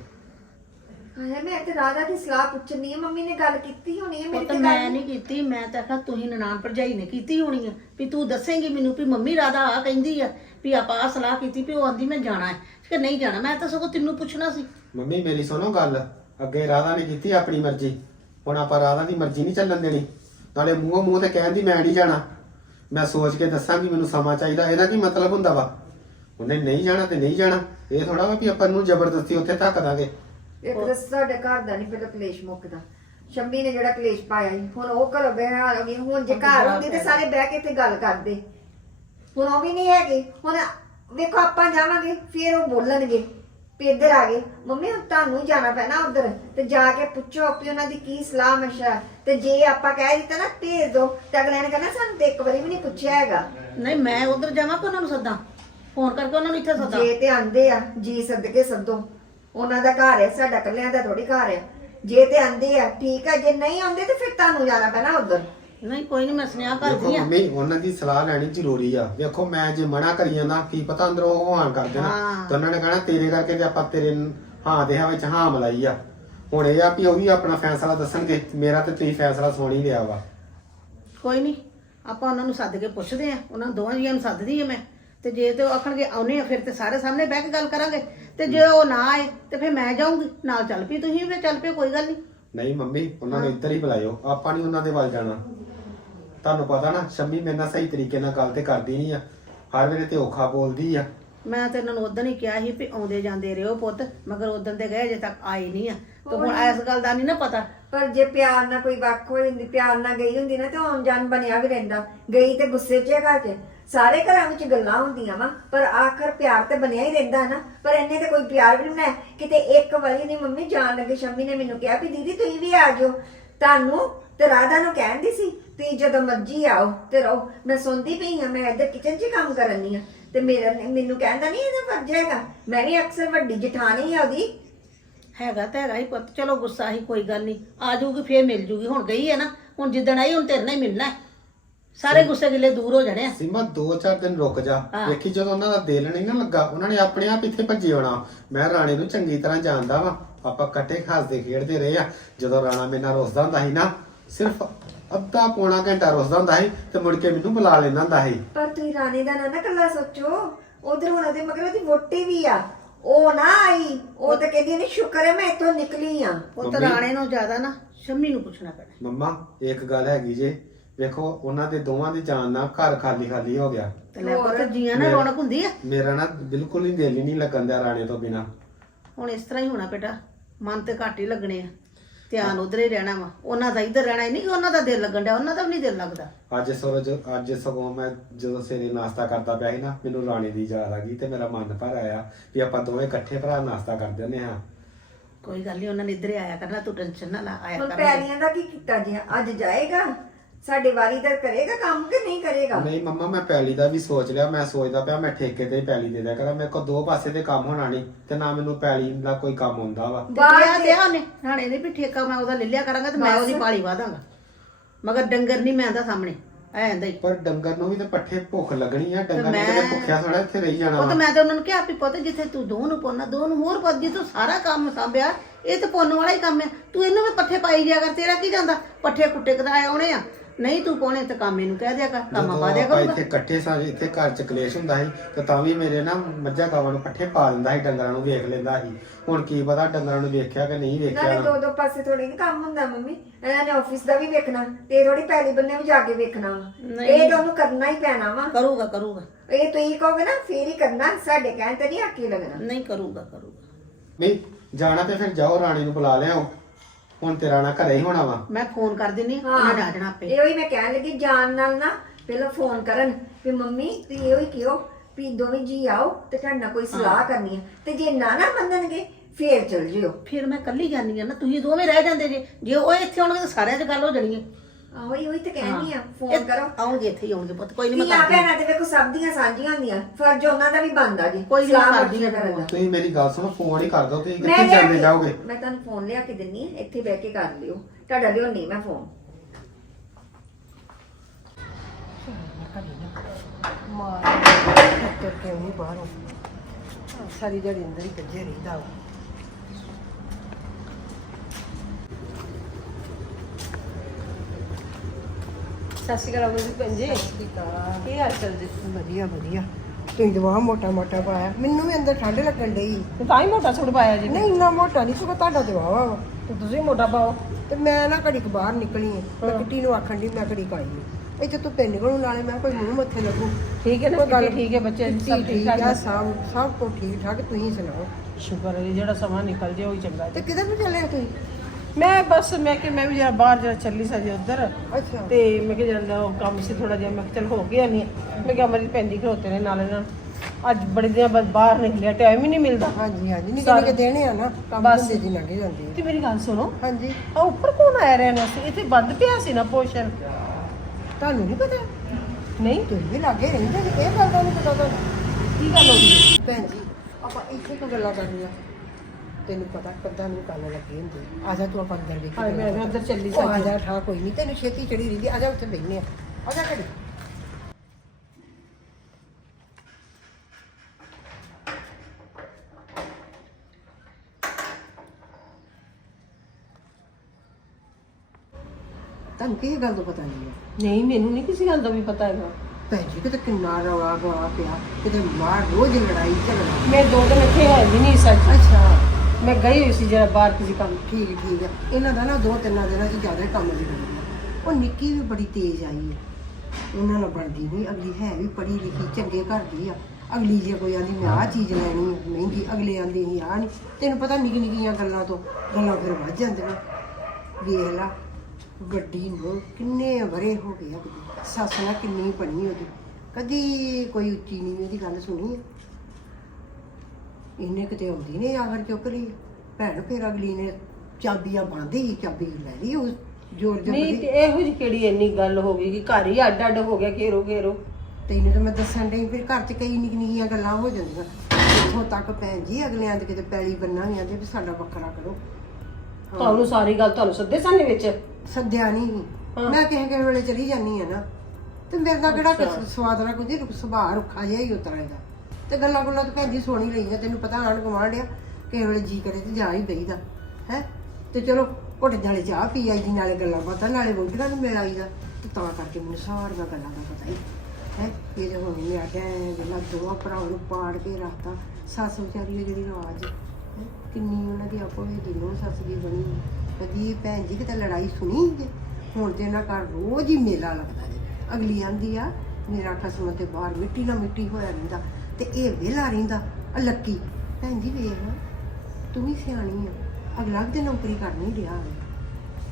ਹਾਂ ਮੈਂ ਤੇ ਰਾਧਾ ਦੀ ਸਲਾਹ ਪੁੱਛਣੀ ਆ। ਮੰਮੀ ਨੇ ਗੱਲ ਕੀਤੀ ਹੋਣੀ ਹੈ ਉਹ ਮੇਰੀ ਤਾਂ ਤੇ ਮੈਂ ਨਹੀਂ ਕੀਤੀ। ਮੈਂ ਤਾਂ ਆਖਿਆ ਤੁਸੀਂ ਨਨਾਣ ਭਰਜਾਈ ਨੇ ਕੀਤੀ ਹੋਣੀ ਆ। ਵੀ ਤੂੰ ਦੱਸੇਂਗੀ ਮੈਨੂੰ ਵੀ ਮੰਮੀ ਰਾਧਾ ਆ ਕਹਿੰਦੀ ਆ ਵੀ ਆਪਾਂ ਆ ਸਲਾਹ ਕੀਤੀ ਵੀ ਉਹ ਆਂਦੀ ਮੈਂ ਜਾਣਾ ਹੈ। ਕਿ ਨਹੀਂ ਜਾਣਾ। ਮੈਂ ਤਾਂ ਸਗੋਂ ਤੈਨੂੰ ਪੁੱਛਣਾ ਸੀ। ਮੰਮੀ ਮੇਰੀ ਸੁਣੋ ਗੱਲ। ਅੱਗੇ ਰਾਧਾ ਨੇ ਕੀਤੀ ਆਪਣੀ ਮਰਜ਼ੀ। ਹੁਣ ਆਪਾਂ ਰਾਧਾ ਦੀ ਮਰਜ਼ੀ ਨਹੀਂ ਚੱਲਣ ਦੇਣੀ। ਨਾਲੇ ਮੂੰਹੋਂ ਮੂੰਹ ਤੇ ਕਹਿੰਦੀ ਮੈਂ ਨਹੀਂ ਜਾਣਾ। ਮੈਂ ਸੋਚ ਕੇ ਦੱਸਾਂਗੀ ਮੈਨੂੰ ਸਮਾਂ ਚਾਹੀਦਾ। ਇਹਦਾ ਕੀ ਮਤਲਬ ਹੁੰਦਾ ਵਾ? ਉਹਨੇ ਨਹੀਂ ਜਾਣਾ ਤੇ ਨਹੀਂ ਜਾਣਾ। ਇਹ ਥੋੜਾ ਵਾ ਵੀ ਆਪਾਂ ਨੂੰ ਜ਼ਬਰਦਸਤੀ ਉੱਥੇ ਧੱਕ ਦਾਂਗੇ। ਇੱਕ ਤਾਂ ਸਾਡੇ ਘਰ ਦਾ ਨਹੀਂ ਪਹਿਲਾਂ ਕਲੇਸ਼ ਮੁੱਕਦਾ। ਸ਼ੰਮੀ ਨੇ ਜਿਹੜਾ ਕਲੇਸ਼ ਪਾਇਆ ਸੀ, ਹੁਣ ਉਹ ਘਰੋਂ ਬਿਹਾਰ ਹੋ ਗਈ ਹੁਣ ਜੇ ਘਰ ਹੁੰਦੀ ਤੇ ਸਾਰੇ ਬਹਿ ਕੇ ਤੇ ਗੱਲ ਕਰਦੇ। ਹੁਣ ਉਹ ਵੀ ਨਹੀਂ ਹੈਗੇ। ਹੁਣ ਵੇਖੋ ਆਪਾਂ ਜਾਵਾਂਗੇ, ਫਿਰ ਉਹ ਬੋਲਣਗੇ। ਵੀ ਇੱਧਰ ਆ ਗਏ। ਮੰਮੀ ਹੁਣ ਤੁਹਾਨੂੰ ਜਾਣਾ ਪੈਣਾ ਉਧਰ। ਤੇ ਜਾ ਕੇ ਪੁੱਛੋ ਵੀ ਉਹਨਾਂ ਦੀ ਕੀ ਸਲਾਹ ਮਸ਼ਾ ਤੇ ਜੇ ਆਪਾਂ ਕਹਿ ਦਿੱਤਾ ਨਾ ਭੇਜ ਦੋ। ਤੇ ਅਗਲੇ ਨੇ ਕਹਿਣਾ ਸਾਨੂੰ ਤੇ ਇੱਕ ਵਾਰੀ ਵੀ ਨਹੀਂ ਪੁੱਛਿਆ ਹੈਗਾ। ਨਹੀਂ ਮੈਂ ਉਧਰ ਜਾਵਾਂ ਕਿ ਉਹਨਾਂ ਨੂੰ ਸੱਦਾਂ? ਫੋਨ ਕਰਕੇ ਉਹਨਾਂ ਨੂੰ ਇੱਥੇ ਸੱਦਾਂ? ਜੇ ਤੇ ਆਂਦੇ ਆ ਜੀ ਸਦਕੇ ਸੱਦੋ। ਉਹਨਾਂ ਦਾ ਘਰ ਹੈ ਸਾਡਾ ਕੱਲਿਆਂ ਦਾ ਥੋੜੀ ਘਰ ਹੈ ਜੇ ਤੇ ਆਂਦੇ ਆ ਠੀਕ ਆ ਜੇ ਨਹੀਂ ਆਉਂਦੇ ਤੇ ਫਿਰ ਤੁਹਾਨੂੰ ਜਾਣਾ ਪੈਣਾ ਉਧਰ। ਨਹੀਂ ਕੋਈ ਨਹੀਂ ਮੈਂ ਸੁਨੇਹਾ ਦੇਖੋ ਕਰਦੀ ਆ ਮੰਮੀ ਉਹਨਾਂ ਦੀ ਸਲਾਹ ਲੈਣੀ ਜ਼ਰੂਰੀ ਆ। ਵੇਖੋ ਮੈਂ ਜੇ ਮਨਾ ਕਰੀ ਜਾਂਦਾ ਕੀ ਪਤਾ ਅੰਦਰੋਂ ਉਹ ਹਾਂ ਕਰ ਦੇਣਾ। ਹਾਂ। ਤੇ ਉਹਨਾਂ ਨੇ ਕਹਿਣਾ ਤੇਰੇ ਕਰਕੇ ਤੇ ਆਪਾਂ ਤੇਰੇ ਨ- ਹਾਂ ਦੇ ਹਾਂ ਵਿੱਚ ਹਾਂ ਮਲਾਈ ਆ। ਹੁਣ ਇਹ ਆ ਵੀ ਉਹ ਵੀ ਆਪਣਾ ਫੈਸਲਾ ਦੱਸਣਗੇ ਮੇਰਾ ਤੇ ਤੁਸੀਂ ਫੈਸਲਾ ਸੁਣ ਹੀ ਲਿਆ ਵਾ। ਕੋਈ ਨਹੀਂ ਆਪਾਂ ਉਹਨਾਂ ਨੂੰ ਸੱਦ ਕੇ ਪੁੱਛਦੇ ਆ ਉਹਨਾਂ ਦੋਵਾਂ ਜੀਆਂ ਨੂੰ ਸੱਦਦੀ ਆ ਮੈਂ। ਤੇ ਜੇ ਤੇ ਉਹ ਆਖਣਗੇ ਆਉਨੇ ਆ ਫਿਰ ਤੇ ਸਾਰੇ ਸਾਹਮਣੇ ਬਹਿ ਕੇ ਗੱਲ ਕਰਾਂਗੇ। ਤੇ ਜੇ ਉਹ ਨਾ ਆਏ ਤੇ ਫਿਰ ਮੈਂ ਜਾਊਂਗੀ। ਨਾਲ ਚੱਲ ਪਈ ਤੁਸੀਂ ਵੀ ਚੱਲ ਪਿਓ ਕੋਈ ਗੱਲ ਨਹੀਂ ਨਹੀਂ ਮੰਮੀ ਉਹਨਾਂ ਨੂੰ ਇੱਧਰ ਹੀ ਬੁਲਾਇਓ। ਆਪਾਂ ਨਹੀਂ ਉਹਨਾਂ ਦੇ ਵੱਲ ਜਾਣਾ। ਤੁਹਾਨੂੰ ਪਤਾ ਨਾ ਸ਼ੰਮੀ ਮੇਰੇ ਨਾਲ ਸਹੀ ਤਰੀਕੇ ਨਾਲ ਗੱਲ ਤੇ ਕਰਦੀ ਨਹੀਂ ਆ। ਹਰ ਵੇਲੇ ਤੇ ਔਖਾ ਬੋਲਦੀ ਆ। ਮੈਂ ਤੇ ਇਹਨਾਂ ਨੂੰ ਉਦੋਂ ਹੀ ਕਿਹਾ ਸੀ ਵੀ ਆਉਂਦੇ ਜਾਂਦੇ ਰਹੋ ਪੁੱਤ ਮਗਰ ਉਦੋਂ ਦੇ ਗਏ ਅਜੇ ਤੱਕ ਆਏ ਨਹੀਂ ਆ। ਤੇ ਹੁਣ ਇਸ ਗੱਲ ਦਾ ਨਹੀਂ ਨਾ ਪਤਾ। ਪਰ ਜੇ ਪਿਆਰ ਨਾਲ ਕੋਈ ਵੱਖ ਹੋ ਜਾਂਦੀ ਪਿਆਰ ਨਾਲ ਗਈ ਹੁੰਦੀ ਨਾ ਤੇ ਆਉਣ ਜਾਣ ਬਣਿਆ ਵੀ ਰਹਿੰਦਾ। ਗਈ ਤੇ ਗੁੱਸੇ 'ਚ ਹੈ ਘਰ 'ਚ। ਸਾਰੇ ਘਰਾਂ ਵਿੱਚ ਗੱਲਾਂ ਹੁੰਦੀਆਂ ਵਾ ਪਰ ਆਖਰ ਪਿਆਰ ਤੇ ਬਣਿਆ ਹੀ ਰਹਿੰਦਾ ਨਾ। ਪਰ ਇੰਨੇ ਤੇ ਕੋਈ ਪਿਆਰ ਵੀ ਨਹੀਂ ਬਣਾਇਆ। ਕਿਤੇ ਇੱਕ ਵਾਰੀ ਨਹੀਂ ਮੰਮੀ ਜਾਣ ਲੱਗੇ ਸ਼ੰਮੀ ਨੇ ਮੈਨੂੰ ਕਿਹਾ ਵੀ ਦੀਦੀ ਤੁਸੀਂ ਵੀ ਆ ਜਾਓ ਤੁਹਾਨੂੰ ਤੇ ਰਾਧਾ ਨੂੰ ਕਹਿੰਦੀ ਸੀ ਤੁਸੀਂ ਜਦੋਂ ਮਰਜ਼ੀ ਆਓ ਤੇ ਰਹੋ। ਮੈਂ ਸੁਣਦੀ ਪਈ ਹਾਂ ਮੈਂ ਇੱਧਰ ਕਿਚਨ 'ਚ ਹੀ ਕੰਮ ਕਰਨੀ ਆ। ਤੇ ਮੇਰਾ ਮੈਨੂੰ ਕਹਿੰਦਾ ਨਹੀਂ ਇਹਦਾ ਫਰਜ਼ ਹੈਗਾ। ਮੈਂ ਵੀ ਅਕਸਰ ਵੱਡੀ ਜਠਾਣੀ ਆ ਉਹਦੀ। ਹੈਗਾ ਤਾਂ ਹੈਗਾ ਹੀ ਪੁੱਤ ਚਲੋ ਗੁੱਸਾ ਹੀ ਕੋਈ ਗੱਲ ਨਹੀਂ। ਆ ਜਾਊਗੀ ਫੇਰ ਮਿਲ ਜੂਗੀ। ਹੁਣ ਗਈ ਹੈ ਨਾ ਹੁਣ ਜਿੱਦਣ ਆਈ ਹੁਣ ਤੇਰੇ ਨਾਲ ਹੀ ਮਿਲਣਾ ਹੈ। ਸਾਰੇ ਗੁੱਸੇ ਗਿਲੇ ਦੂਰ ਹੋ ਜਾਣੇ ਆ। ਸੀਮਾ 2-4 ਦਿਨ ਰੁਕ ਜਾ। ਹਾਂ। ਵੇਖੀ ਜਦੋਂ ਉਹਨਾਂ ਦਾ ਦਿਲ ਨਹੀਂ ਨਾ ਲੱਗਾ ਉਹਨਾਂ ਨੇ ਆਪਣੇ ਆਪ ਇੱਥੇ ਭੱਜੇ ਆਉਣਾ ਮੈਂ ਰਾਣੇ ਨੂੰ ਚੰਗੀ ਤਰ੍ਹਾਂ ਜਾਣਦਾ ਵਾਂ। ਆਪਾਂ ਇਕੱਠੇ ਖਾਸਦੇ ਖੇਡਦੇ ਰਹੇ ਆ। ਜਦੋਂ ਰਾਣਾ ਮੇਰੇ ਨਾਲ ਰੁੱਸਦਾ ਹੁੰਦਾ ਸੀ ਨਾ ਸਿਰਫ ਅੱਧਾ ਪੌਣਾ ਘੰਟਾ ਰੁੱਸਦਾ ਹੁੰਦਾ ਸੀ ਤੇ ਮੁੜ ਕੇ ਮੈਨੂੰ ਬੁਲਾ ਲੈਂਦਾ ਹੁੰਦਾ ਸੀ। ਪਰ ਤੁਸੀਂ ਰਾਣੀ ਦਾ ਨਾ ਨਾ ਕੱਲਾ ਸੋਚੋ ਉਧਰ ਹੁਣ ਉਹਦੇ ਮਗਰ ਉਹਦੀ ਵੋਟੀ ਵੀ ਆ। ਉਹ ਨਾ ਆਈ ਉਹ ਤਾਂ ਕਹਿੰਦੀ ਨਹੀਂ ਸ਼ੁਕਰ ਹੈ ਮੈਂ ਇੱਥੋਂ ਨਿਕਲੀ ਆ। ਉਹ ਤਾਂ ਮੰਮੀ- ਰਾਣੇ ਨੂੰ ਜ਼ਿਆਦਾ ਨਾ ਸ਼ੰਮੀ ਨੂੰ ਪੁੱਛਣਾ ਪੈਣਾ। ਮੰਮਾ ਇੱਕ ਗੱਲ ਹੈਗੀ ਜੇ। ਵੇਖੋ ਉਹਨਾਂ ਦੇ ਦੋਵਾਂ ਦੀ ਜਾਨ ਨਾਲ ਘਰ ਖਾਲੀ ਖਾਲੀ ਹੋ ਗਿਆ। ਤੇ ਲੈ ਪੁੱਤ ਜੀਆਂ ਨਾਲ ਰੌਣਕ ਹੁੰਦੀ ਆ? ਮੇਰਾ ਨਾ ਬਿਲਕੁਲ ਹੀ ਦਿਲ ਹੀ ਨਹੀਂ ਲੱਗਣ ਦਿਆ ਰਾਣੇ ਤੋਂ ਬਿਨਾ। ਹੁਣ ਇਸ ਤਰ੍ਹਾਂ ਹੀ ਹੋਣਾ ਬੇਟਾ। ਮਨ ਤੇ ਘੱਟ ਹੀ ਲੱਗਣੇ ਆ। ਧਿਆਨ ਉਧਰ ਹੀ ਰਹਿਣਾ ਵਾ। ਉਹਨਾਂ ਦਾ ਇੱਧਰ ਰਹਿਣਾ ਹੀ ਨਹੀਂ ਉਹਨਾਂ ਦਾ ਦਿਲ ਲੱਗਣ ਡਿਆ ਉਹਨਾਂ ਦਾ ਵੀ ਨਹੀਂ ਦਿਲ ਲੱਗਦਾ। ਅੱਜ ਸੋਰਜ ਅੱਜ ਸਗੋਂ ਮੈਂ ਜਦੋਂ ਸਵੇਰੇ ਨਾਸ਼ਤਾ ਕਰਦਾ ਪਿਆ ਸੀ ਨਾ ਮੈਨੂੰ ਰਾਣੀ ਦੀ ਯਾਦ ਆ ਗਈ ਤੇ ਮੇਰਾ ਮਨ ਭਰ ਆਇਆ ਵੀ ਆਪਾਂ ਦੋਵੇਂ ਇਕੱਠੇ ਭਰਾ ਨਾਸ਼ਤਾ ਕਰਦੇ ਹੁੰਦੇ ਹਾਂ। ਕੋਈ ਗੱਲ ਨਹੀਂ ਉਹਨਾਂ ਨੇ ਇੱਧਰ ਹੀ ਆਇਆ ਕਰਨਾ ਤੂੰ ਟੈਨਸ਼ਨ ਨਾ ਲਾ ਆਇਆ ਹੁਣ ਕਰ ਪੈਲੀਆਂ ਦਾ ਕੀ ਕੀਤਾ ਜੀ? ਅੱਜ ਜਾਏਗਾ? ਸਾਡੇ ਵਾਰੀ ਦਾ ਕਰੇਗਾ ਕੰਮ ਕਿ ਨਹੀਂ ਕਰੇਗਾ? ਨਹੀਂ ਮੰਮਾ ਮੈਂ ਪੈਲੀ ਦਾ ਵੀ ਸੋਚ ਲਿਆ ਮੈਂ ਸੋਚਦਾ ਪਿਆ ਮੈਂ ਠੇਕੇ ਤੇ ਹੀ ਪੈਲੀ ਦੇ ਦਿਆ ਕਰਾਂ। ਮੇਰੇ ਕੋਲ ਦੋ ਪਾਸੇ ਤੇ ਕੰਮ ਹੋਣਾ ਨਹੀਂ ਤੇ ਨਾ ਮੈਨੂੰ ਪੈਲੀ ਦਾ ਕੋਈ ਕੰਮ ਹੁੰਦਾ ਵਾ। ਬਾਹਰ ਬਾਹਰ ਤੇ ਉਹਨੇ ਰਾਣੇ ਨੇ ਵੀ ਠੇਕਾ ਮੈਂ ਉਹਦਾ ਲੈ ਲਿਆ ਕਰਾਂਗਾ ਤੇ ਮੈਂ ਉਹਦੀ ਪਾਲੀ ਵਾਦਾਂਗਾ ਮਗਰ ਡੰਗਰ ਨਹੀਂ ਮੈਂ ਆਂਦਾ ਸਾਹਮਣੇ ਐ ਹੀ। ਪਰ ਡੰਗਰ ਨੂੰ ਵੀ ਤੇ ਪੱਠੇ ਭੁੱਖ ਲੱਗਣੀ ਆ ਡੰਗਰ ਨੇ ਮੈਂ- ਕਿਤੇ ਭੁੱਖਿਆ ਥੋੜਾ ਇੱਥੇ ਰਹੀ ਜਾਣਾ ਉਹ ਤਾਂ ਵਾ। ਮੈਂ ਤੇ ਉਹਨਾਂ ਨੂੰ ਕਿਹਾ ਵੀ ਪੁੱਤ ਜਿੱਥੇ ਤੂੰ ਦੋ ਨੂੰ ਪਾਉਣਾ ਦੋ ਨੂੰ ਹੋਰ ਪਾ ਜੇ ਤੂੰ ਸਾਰਾ ਕੰਮ ਸੰਭਿਆ ਇਹ ਤੇ ਪੁੰਨ ਵਾਲਾ ਹੀ ਕੰਮ ਹੈ ਤੂੰ ਇਹਨੂੰ ਵੀ ਪੱਠੇ ਪਾਈ ਜਾ ਕਰ ਤੇਰਾ ਕੀ ਜਾਂਦਾ? ਪੱਠੇ ਕੁੱਟੇ ਕਰਾਏ ਆਉਣੇ ਆ। ਨਹੀਂ ਤੂੰ ਪਾਉਣੇ ਤੇ ਕੰਮ ਇਹਨੂੰ ਕਹਿ ਦਿਆ ਕਰ ਕੰਮ ਪਾ ਦਿਆ ਆਪਾਂ ਕਰੂਗਾ। ਇੱਥੇ ਇਕੱਠੇ ਸਾਂ ਇੱਥੇ ਘਰ ਚ ਕਲੇਸ਼ ਹੁੰਦਾ ਸੀ ਤੇ ਤਾਂ ਵੀ ਮੇਰੇ ਨਾ ਮੱਝਾਂ ਗਾਵਾਂ ਨੂੰ ਪੱਠੇ ਪਾ ਦਿੰਦਾ ਸੀ ਡੰਗਰਾਂ ਨੂੰ ਵੇਖ ਲੈਂਦਾ ਸੀ। ਹੁਣ ਕੀ ਪਤਾ ਡੰਗਰਾਂ ਨੂੰ ਵੇਖਿਆ ਕਿ ਨਹੀਂ ਨਾਲੇ ਵੇਖਿਆ। ਦੋ ਦੋ ਪਾਸੇ ਥੋੜੀ ਨਹੀਂ ਕੰਮ ਹੁੰਦਾ ਮੰਮੀ। ਇਹਨਾਂ ਨੇ ਆਫਿਸ ਦਾ ਵੀ ਵੇਖਣਾ ਤੇ ਥੋੜੀ ਪੈਲੀ ਬੰਨੇ ਵੀ ਜਾ ਕੇ ਵੇਖਣਾ ਵਾ। ਨਹੀਂ। ਇਹ ਤਾਂ ਉਹਨੂੰ ਕਰਨਾ ਹੀ ਪੈਣਾ ਵਾ। ਕਰੂਗਾ ਕਰੂਗਾ। ਇਹ ਤੁਸੀਂ ਕਹੋਗੇ ਨਾ ਫੇਰ ਹੀ ਕਰਨਾ ਸਾਡੇ ਕਹਿਣ ਤੇ ਨਹੀਂ ਆਕੀ ਲੱਗਣਾ। ਨਹੀਂ ਕਰੂਗਾ ਕਰੂਗਾ। ਨਹੀਂ ਜਾਣਾ ਤੇ ਫਿਰ ਜਾਓ ਰਾਣੀ ਨੂੰ ਬੁਲਾ ਲਿਆਓ। ਹੁਣ ਤੇ ਰਾਣਾ ਘਰੇ ਹੀ ਹੋਣਾ ਵਾ। ਮੈਂ ਫੋਨ ਕਰ ਦਿੰਨੀ ਹਾਂ। ਉਹਨੇ ਆ ਜਾਣਾ ਆਪੇ। ਇਹੋ ਹੀ ਮੈਂ ਕਹਿਣ ਲੱਗੀ ਜਾਣ ਨਾਲ ਨਾ ਪਹਿਲਾਂ ਫੋਨ ਕਰਨ ਵੀ ਮੰਮੀ ਤੁਸੀਂ ਇਹੋ ਹੀ ਕਿਹੋ ਵੀ ਦੋਵੇਂ ਜੀ ਆਓ ਤੇ ਤੁਹਾਡੇ ਨਾਲ ਕੋਈ ਸਲਾਹ ਕਰਨੀ ਹੈ ਤੇ ਜੇ ਨਾ ਨਾ ਮੰਨਣਗੇ ਫੇਰ ਚਲ ਜਿਓ। ਫਿਰ ਮੈਂ ਕੱਲੀ ਜਾਨੀ ਆ ਨਾ ਤੁਸੀਂ ਦੋਵੇਂ ਰਹਿ ਜਾਂਦੇ ਜੇ। ਜੇ ਉਹ ਇੱਥੇ ਆਉਣਗੇ ਤਾਂ ਸਾਰਿਆਂ 'ਚ ਗੱਲ ਹੋ ਜਾਣੀ ਹੈ ਆਹੋ ਹੀ ਉਹੀ ਤੇ ਕਹਿੰਦੀ ਆ ਫੋਨ ਕਰੋ। ਆਉਣਗੇ ਇੱਥੇ ਹੀ ਆਉਣਗੇ ਪੁੱਤ ਕੋਈ ਨਹੀਂ ਮੈਂ ਧੀਆਂ ਕਰਦੀ ਭੈਣਾਂ ਤੇ ਵੇਖੋ ਸਭ ਦੀਆਂ ਸਾਂਝੀਆਂ ਹੁੰਦੀਆਂ ਫਰਜ਼ ਉਹਨਾਂ ਦਾ ਵੀ ਬਣਦਾ ਜੀ। ਕੋਈ ਨੀ, ਸਲਾਹ ਕਰਦੀ ਮਸ਼ਵਰਾ ਕਰਨ ਦਾ। ਤੁਸੀਂ ਮੇਰੀ ਗੱਲ ਸੁਣੋ ਫੋਨ ਹੀ ਕਰ ਦਿਓ ਤੁਸੀਂ ਮੈਂ ਕਿੱਥੇ ਲਿਆ ਜਾਂਦੇ ਕੇ- ਜਾਓਗੇ? ਮੈਂ ਤੁਹਾਨੂੰ ਫੋਨ ਲਿਆ ਕੇ ਦਿੰਨੀ ਆ ਇੱਥੇ ਬਹਿ ਕੇ ਕਰ ਲਿਓ। ਤੁਹਾਡਾ ਲਿਓ ਨਹੀਂ ਮੈਂ ਫੋਨ ਮਾਰ ਤੁਰ ਕੇ ਨਹੀਂ ਬਾਹਰੋਂ? ਆਹ, ਸਾਰੀ ਦਿਹਾੜੀ ਅੰਦਰ ਹੀ ਕੱਜੇ ਰਹਿੰਦਾ ਵਾ। ਸਤਿ ਸ਼੍ਰੀ ਅਕਾਲ ਜੀ ਭੈਣ ਜੀ। ਕੀ ਹਾਲ ਚਾਲ ਜੀ? ਵਧੀਆ ਵਧੀਆ। ਤੁਸੀਂ ਦਵਾ ਮੋਟਾ ਮੋਟਾ ਪਾਇਆ। ਮੈਨੂੰ ਵੀ ਅੰਦਰ ਠੰਡ ਲੱਗਣ ਡਈ। ਤੇ ਤਾਂ ਹੀ ਮੋਟਾ ਸੂਟ ਪਾਇਆ ਜੀ। ਨਹੀਂ ਇੰਨਾ ਮੋਟਾ ਨਹੀਂ ਸਗੋਂ ਤੁਹਾਡਾ ਦਵਾਵਾ ਵਾ। ਤੇ ਤੁਸੀਂ ਮੋਟਾ ਪਾਓ। ਤੇ ਮੈਂ ਨਾ ਘੜੀ ਕੁ ਬਾਹਰ ਨਿਕਲੀ ਆਂ। ਮੈਂ ਕਿੱਟੀ ਨੂੰ ਆਖਣ ਦੀ ਮੈਂ ਘੜੀ ਕਾਈ। ਇੱਥੇ ਤੂੰ ਪਿੰਡ ਨੂੰ ਨਾਲੇ ਮੈਂ ਕੋਈ ਮੂੰਹ ਮੱਥੇ ਲੱਗੂ। ਠੀਕ ਹੈ ਨਾ ਗੱਲ ਠੀਕ ਹੈ ਬੱਚੇ ਸਭ ਠੀਕ ਆ ਸਭ ਸਭ ਤੋਂ ਠੀਕ ਠਾਕ ਤੁਸੀਂ ਸੁਣਾਓ। ਸ਼ੁਕਰ ਹੈ ਜਿਹੜਾ ਸਮਾਂ ਨਿਕਲ ਜੇ ਉਹੀ ਚੰਗਾ ਤੇ ਕਿਧਰ ਨੂੰ ਚੱਲੇ ਹੋ ਤੁਸੀਂ? ਮੈਂ ਬਸ ਮੈਂ ਕਿ ਮੈਂ ਵੀ ਜਰਾ ਬਾਹਰ ਜਰਾ ਚੱਲੀ ਸਾਂ ਜੀ ਉੱਧਰ। ਅੱਛਾ। ਤੇ ਮੈਂ ਕਿ ਜਰਾ ਉਹ ਕੰਮ ਸੀ ਥੋੜਾ ਜਿਹਾ। ਮੈਂ ਕਿਹਾ ਚਲ ਹੋ ਗਿਆ ਨਹੀਂ ਮੈਂ ਕਿਹਾ ਮਰੀ ਭੈਣ ਜੀ ਖਲੋਤੇ ਨੇ ਨਾਲ ਇਹਨਾਂ ਅੱਜ ਬੜੇ ਦਿਨਾਂ ਬਾਅਦ ਬਾਹਰ ਨਿਕਲਿਆ ਟਾਈਮ ਹੀ ਨਹੀਂ ਮਿਲਦਾ। ਹਾਂਜੀ ਹਾਂਜੀ। ਨਿੱਕੇ ਨਿੱਕੇ ਦੇਣੇ ਆ ਨਾ ਕੰਮ ਬਸ। ਦੀ ਲੰਘ ਜਾਂਦੀ ਹੈ ਤੇ ਮੇਰੀ ਗੱਲ ਸੁਣੋ। ਹਾਂਜੀ। ਆ ਉੱਪਰ ਕੌਣ ਆਇਆ ਰਹਿਣ ਵਾਸਤੇ? ਇੱਥੇ ਬੰਦ ਪਿਆ ਸੀ ਨਾ ਪੋਸ਼ਨ ਤੁਹਾਨੂੰ ਨਹੀਂ ਪਤਾ? ਨਹੀਂ। ਤੁਸੀਂ ਵੀ ਲਾਗੇ ਰਹਿੰਦੇ ਇਹ ਗੱਲ ਦਾ ਨਹੀਂ ਪਤਾ ਤੁਹਾਨੂੰ? ਕੀ ਗੱਲ ਹੋ ਗਈ? ਭੈਣ ਜੀ ਆਪਾਂ ਇੱਥੇ ਤੋਂ ਗੱਲਾਂ ਕਰਨੀਆਂ ਤੈਨੂੰ ਪਤਾ ਕੱਦਾਂ ਨੂੰ ਕੰਨ ਲੱਗੇ ਹੁੰਦੇ ਆ। ਜਾ ਤੂੰ ਆਪਾਂ ਅੰਦਰ ਵੇਖੀ ਹਾਏ ਮੈਂ ਉੱਧਰ ਚੱਲੀ ਉਹ ਆ ਜਾ ਠਾ ਕੋਈ ਨਹੀਂ ਤੈਨੂੰ ਛੇਤੀ ਚੜੀ ਰਹਿੰਦੀ ਆ। ਜਾ ਉੱਥੇ ਬੈਠਨੇ ਆ। ਆ ਜਾ ਘੜੀ। ਤੁਹਾਨੂੰ ਕੀ ਗੱਲ ਦਾ ਪਤਾ ਨਹੀਂ ਹੈ ਨਹੀਂ ਮੈਨੂੰ ਨਹੀਂ ਕਿਸੇ ਗੱਲ ਦਾ ਵੀ ਪਤਾ ਹੈਗਾ। ਭੈਣ ਜੀ ਕਿਤੇ ਕਿੰਨਾ ਰੌਲਾ ਗਵਾ ਪਿਆ। ਕਿਤੇ ਮਾਰ ਰੋਜ਼ ਲੜਾਈ ਝਗੜਾ। ਮੈਂ ਦੋ ਦਿਨ ਇੱਥੇ ਹੈ ਵੀ ਨਹੀਂ ਸੱਚ। ਅੱਛਾ। ਮੈਂ ਗਈ ਹੋਈ ਸੀ ਜਰਾ ਬਾਹਰ ਕਿਸੇ ਕੰਮ ਠੀਕ ਠੀਕ ਹੈ ਇਹਨਾਂ ਦਾ ਨਾ ਦੋ ਤਿੰਨਾਂ ਦਿਨਾਂ 'ਚ ਜ਼ਿਆਦਾ ਹੀ ਕੰਮ ਦੀ ਹੈ ਉਹ ਨਿੱਕੀ ਵੀ ਬੜੀ ਤੇਜ਼ ਆਈ ਹੈ ਉਹਨਾਂ ਨਾਲ ਬਣਦੀ ਨਹੀਂ ਅਗਲੀ ਹੈ ਵੀ ਪੜ੍ਹੀ ਲਿਖੀ ਚੰਗੇ ਘਰ ਦੀ ਆ। ਅਗਲੀ ਜੇ ਕੋਈ ਆਂਦੀ ਮੈਂ ਆਹ ਚੀਜ਼ ਲੈਣੀ ਹੈ, ਮਹਿੰਗੀ। ਅਗਲੇ ਆਂਦੇ ਹੀ ਆ ਨਹੀਂ। ਤੈਨੂੰ ਪਤਾ ਨਿੱਕੀ ਨਿੱਕੀਆਂ ਗੱਲਾਂ ਤੋਂ ਗੱਲਾਂ ਫਿਰ ਵੱਧ ਜਾਂਦੀਆਂ। ਵੇਖ ਲਾ ਵੱਡੀ ਨੂੰ ਕਿੰਨੇ ਵਰੇ ਹੋ ਗਏ ਆ। ਸੱਸ ਨਾਲ ਕਿੰਨੀ ਬਣੀ ਉਹਦੀ। ਕਦੀ ਕੋਈ ਉੱਚੀ ਨਹੀਂ ਉਹਦੀ ਗੱਲ ਸੁਣੀ ਹੈ ਇਹਨੇ ਕਿਤੇ ਆਉਂਦੀ ਨੇ ਆਖਰ ਚੁੱਕ ਲਈ। ਭੈਣ ਫਿਰ ਅਗਲੀ ਨੇ ਚਾਬੀਆਂ ਬੰਦੀ ਹੀ ਚਾਬੀ ਲੈ ਲਈ ਉਹ ਜੋਰ ਨਹੀਂ ਜਬਰੀ ਤੇ ਇਹੋ ਜਿਹੀ ਕਿਹੜੀ ਇੰਨੀ ਗੱਲ ਹੋ ਗਈ ਕਿ ਘਰ ਹੀ ਅੱਡ ਅੱਡ ਹੋ ਗਿਆ ਘੇਰੋ ਘੇਰੋ। ਤੈਨੂੰ ਤਾਂ ਮੈਂ ਦੱਸਣ ਡਈ ਫਿਰ ਘਰ 'ਚ ਕਈ ਨਿੱਕੀ ਨਿੱਕੀਆਂ ਗੱਲਾਂ ਹੋ ਜਾਂਦੀਆਂ। ਇੱਥੋਂ ਤੱਕ ਭੈਣ ਜੀ ਅਗਲਿਆਂ ਦੇ ਕਿਤੇ ਪੈਲੀ ਬੰਨਾ ਨਹੀਂ ਆਂਦੇ ਵੀ ਸਾਡਾ ਵੱਖਰਾ ਕਰੋ। ਤੁਹਾਨੂੰ ਸਾਰੀ ਗੱਲ ਤੁਹਾਨੂੰ ਸੱਦੇ ਸਾਨੇ ਵਿੱਚ? ਸੱਦਿਆ ਨਹੀਂ। ਮੈਂ ਕਿਸੇ ਕਿਸੇ ਵੇਲੇ ਚਲੀ ਜਾਨੀ ਆ ਨਾ। ਤੇ ਮੇਰੇ ਨਾਲ ਕਿਹੜਾ ਕੁਛ ਸਵਾਦ ਨਾਲ ਕੁਝ ਸੁਭਾਅ ਰੁੱਖਾ ਜਿਹਾ ਹੀ ਉਤਰ ਇਹਦਾ। ਤੇ ਗੱਲਾਂ ਗੁੱਲਾਂ ਤਾਂ ਭੈਣ ਜੀ ਸੋਣੀ ਲਈਆਂ ਤੈਨੂੰ ਪਤਾ ਆਣ ਗਵਾਂਢ ਆ ਕਿਸੇ ਵੇਲੇ ਜੀ ਕਰੇ ਤੇ ਜਾ ਹੀ ਬਈਦਾ ਹੈ? ਤੇ ਚਲੋ ਘੁੱਟ ਨਾਲੇ ਚਾਹ ਪੀ ਆਈ ਦੀ ਨਾਲੇ ਗੱਲਾਂ ਬਾਤਾਂ ਨਾਲੇ ਵੋਟੀਆਂ ਨੂੰ ਮਿਲ ਆਈਦਾ ਤੇ ਤਾਂ ਕਰਕੇ ਮੈਨੂੰ ਸਾਰੀਆਂ ਗੱਲਾਂ ਦਾ ਪਤਾ ਹੀ ਹੈ? ਇਹ ਜੋ ਹੁਣ ਮੈਂ ਆਖਿਆ ਵੇਲਾ ਦੋਵਾਂ ਭਰਾਵਾਂ ਨੂੰ ਪਾੜ ਕੇ ਰੱਖਤਾ ਸੱਸ ਵਿਚਾਰੀ ਉਹ ਜਿਹੜੀ ਰਾਜ ਹੈਂ, ਕਿੰਨੀ ਉਹਨਾਂ ਦੀ ਆਪੋ ਵਿੱਚ ਦੋਨੋਂ ਸੱਸ ਦੀ ਬਣੀ ਕਦੀ ਭੈਣ ਜੀ ਕਿਤੇ ਲੜਾਈ ਸੁਣੀ ਜੇ? ਹੁਣ ਤੇ ਇਹਨਾਂ ਘਰ ਰੋਜ਼ ਹੀ ਮੇਲਾ ਲੱਗਦਾ ਜੇ। ਅਗਲੀ ਆਂਦੀ ਆ ਮੇਰਾ ਖਸਮ ਤੇ ਬਾਹਰ ਮਿੱਟੀ ਨਾਲ ਮਿੱਟੀ ਹੋਇਆ ਰਹਿੰਦਾ। ਤੇ ਇਹ ਵਿਹਲਾ ਰਹਿੰਦਾ। ਆ ਲੱਕੀ ਭੈਣ ਜੀ ਵੇਖ ਤੂੰ ਵੀ ਸਿਆਣੀ ਆ। ਅਗਲਾ ਤੇ ਨੌਕਰੀ ਕਰਨੀ ਰਿਹਾ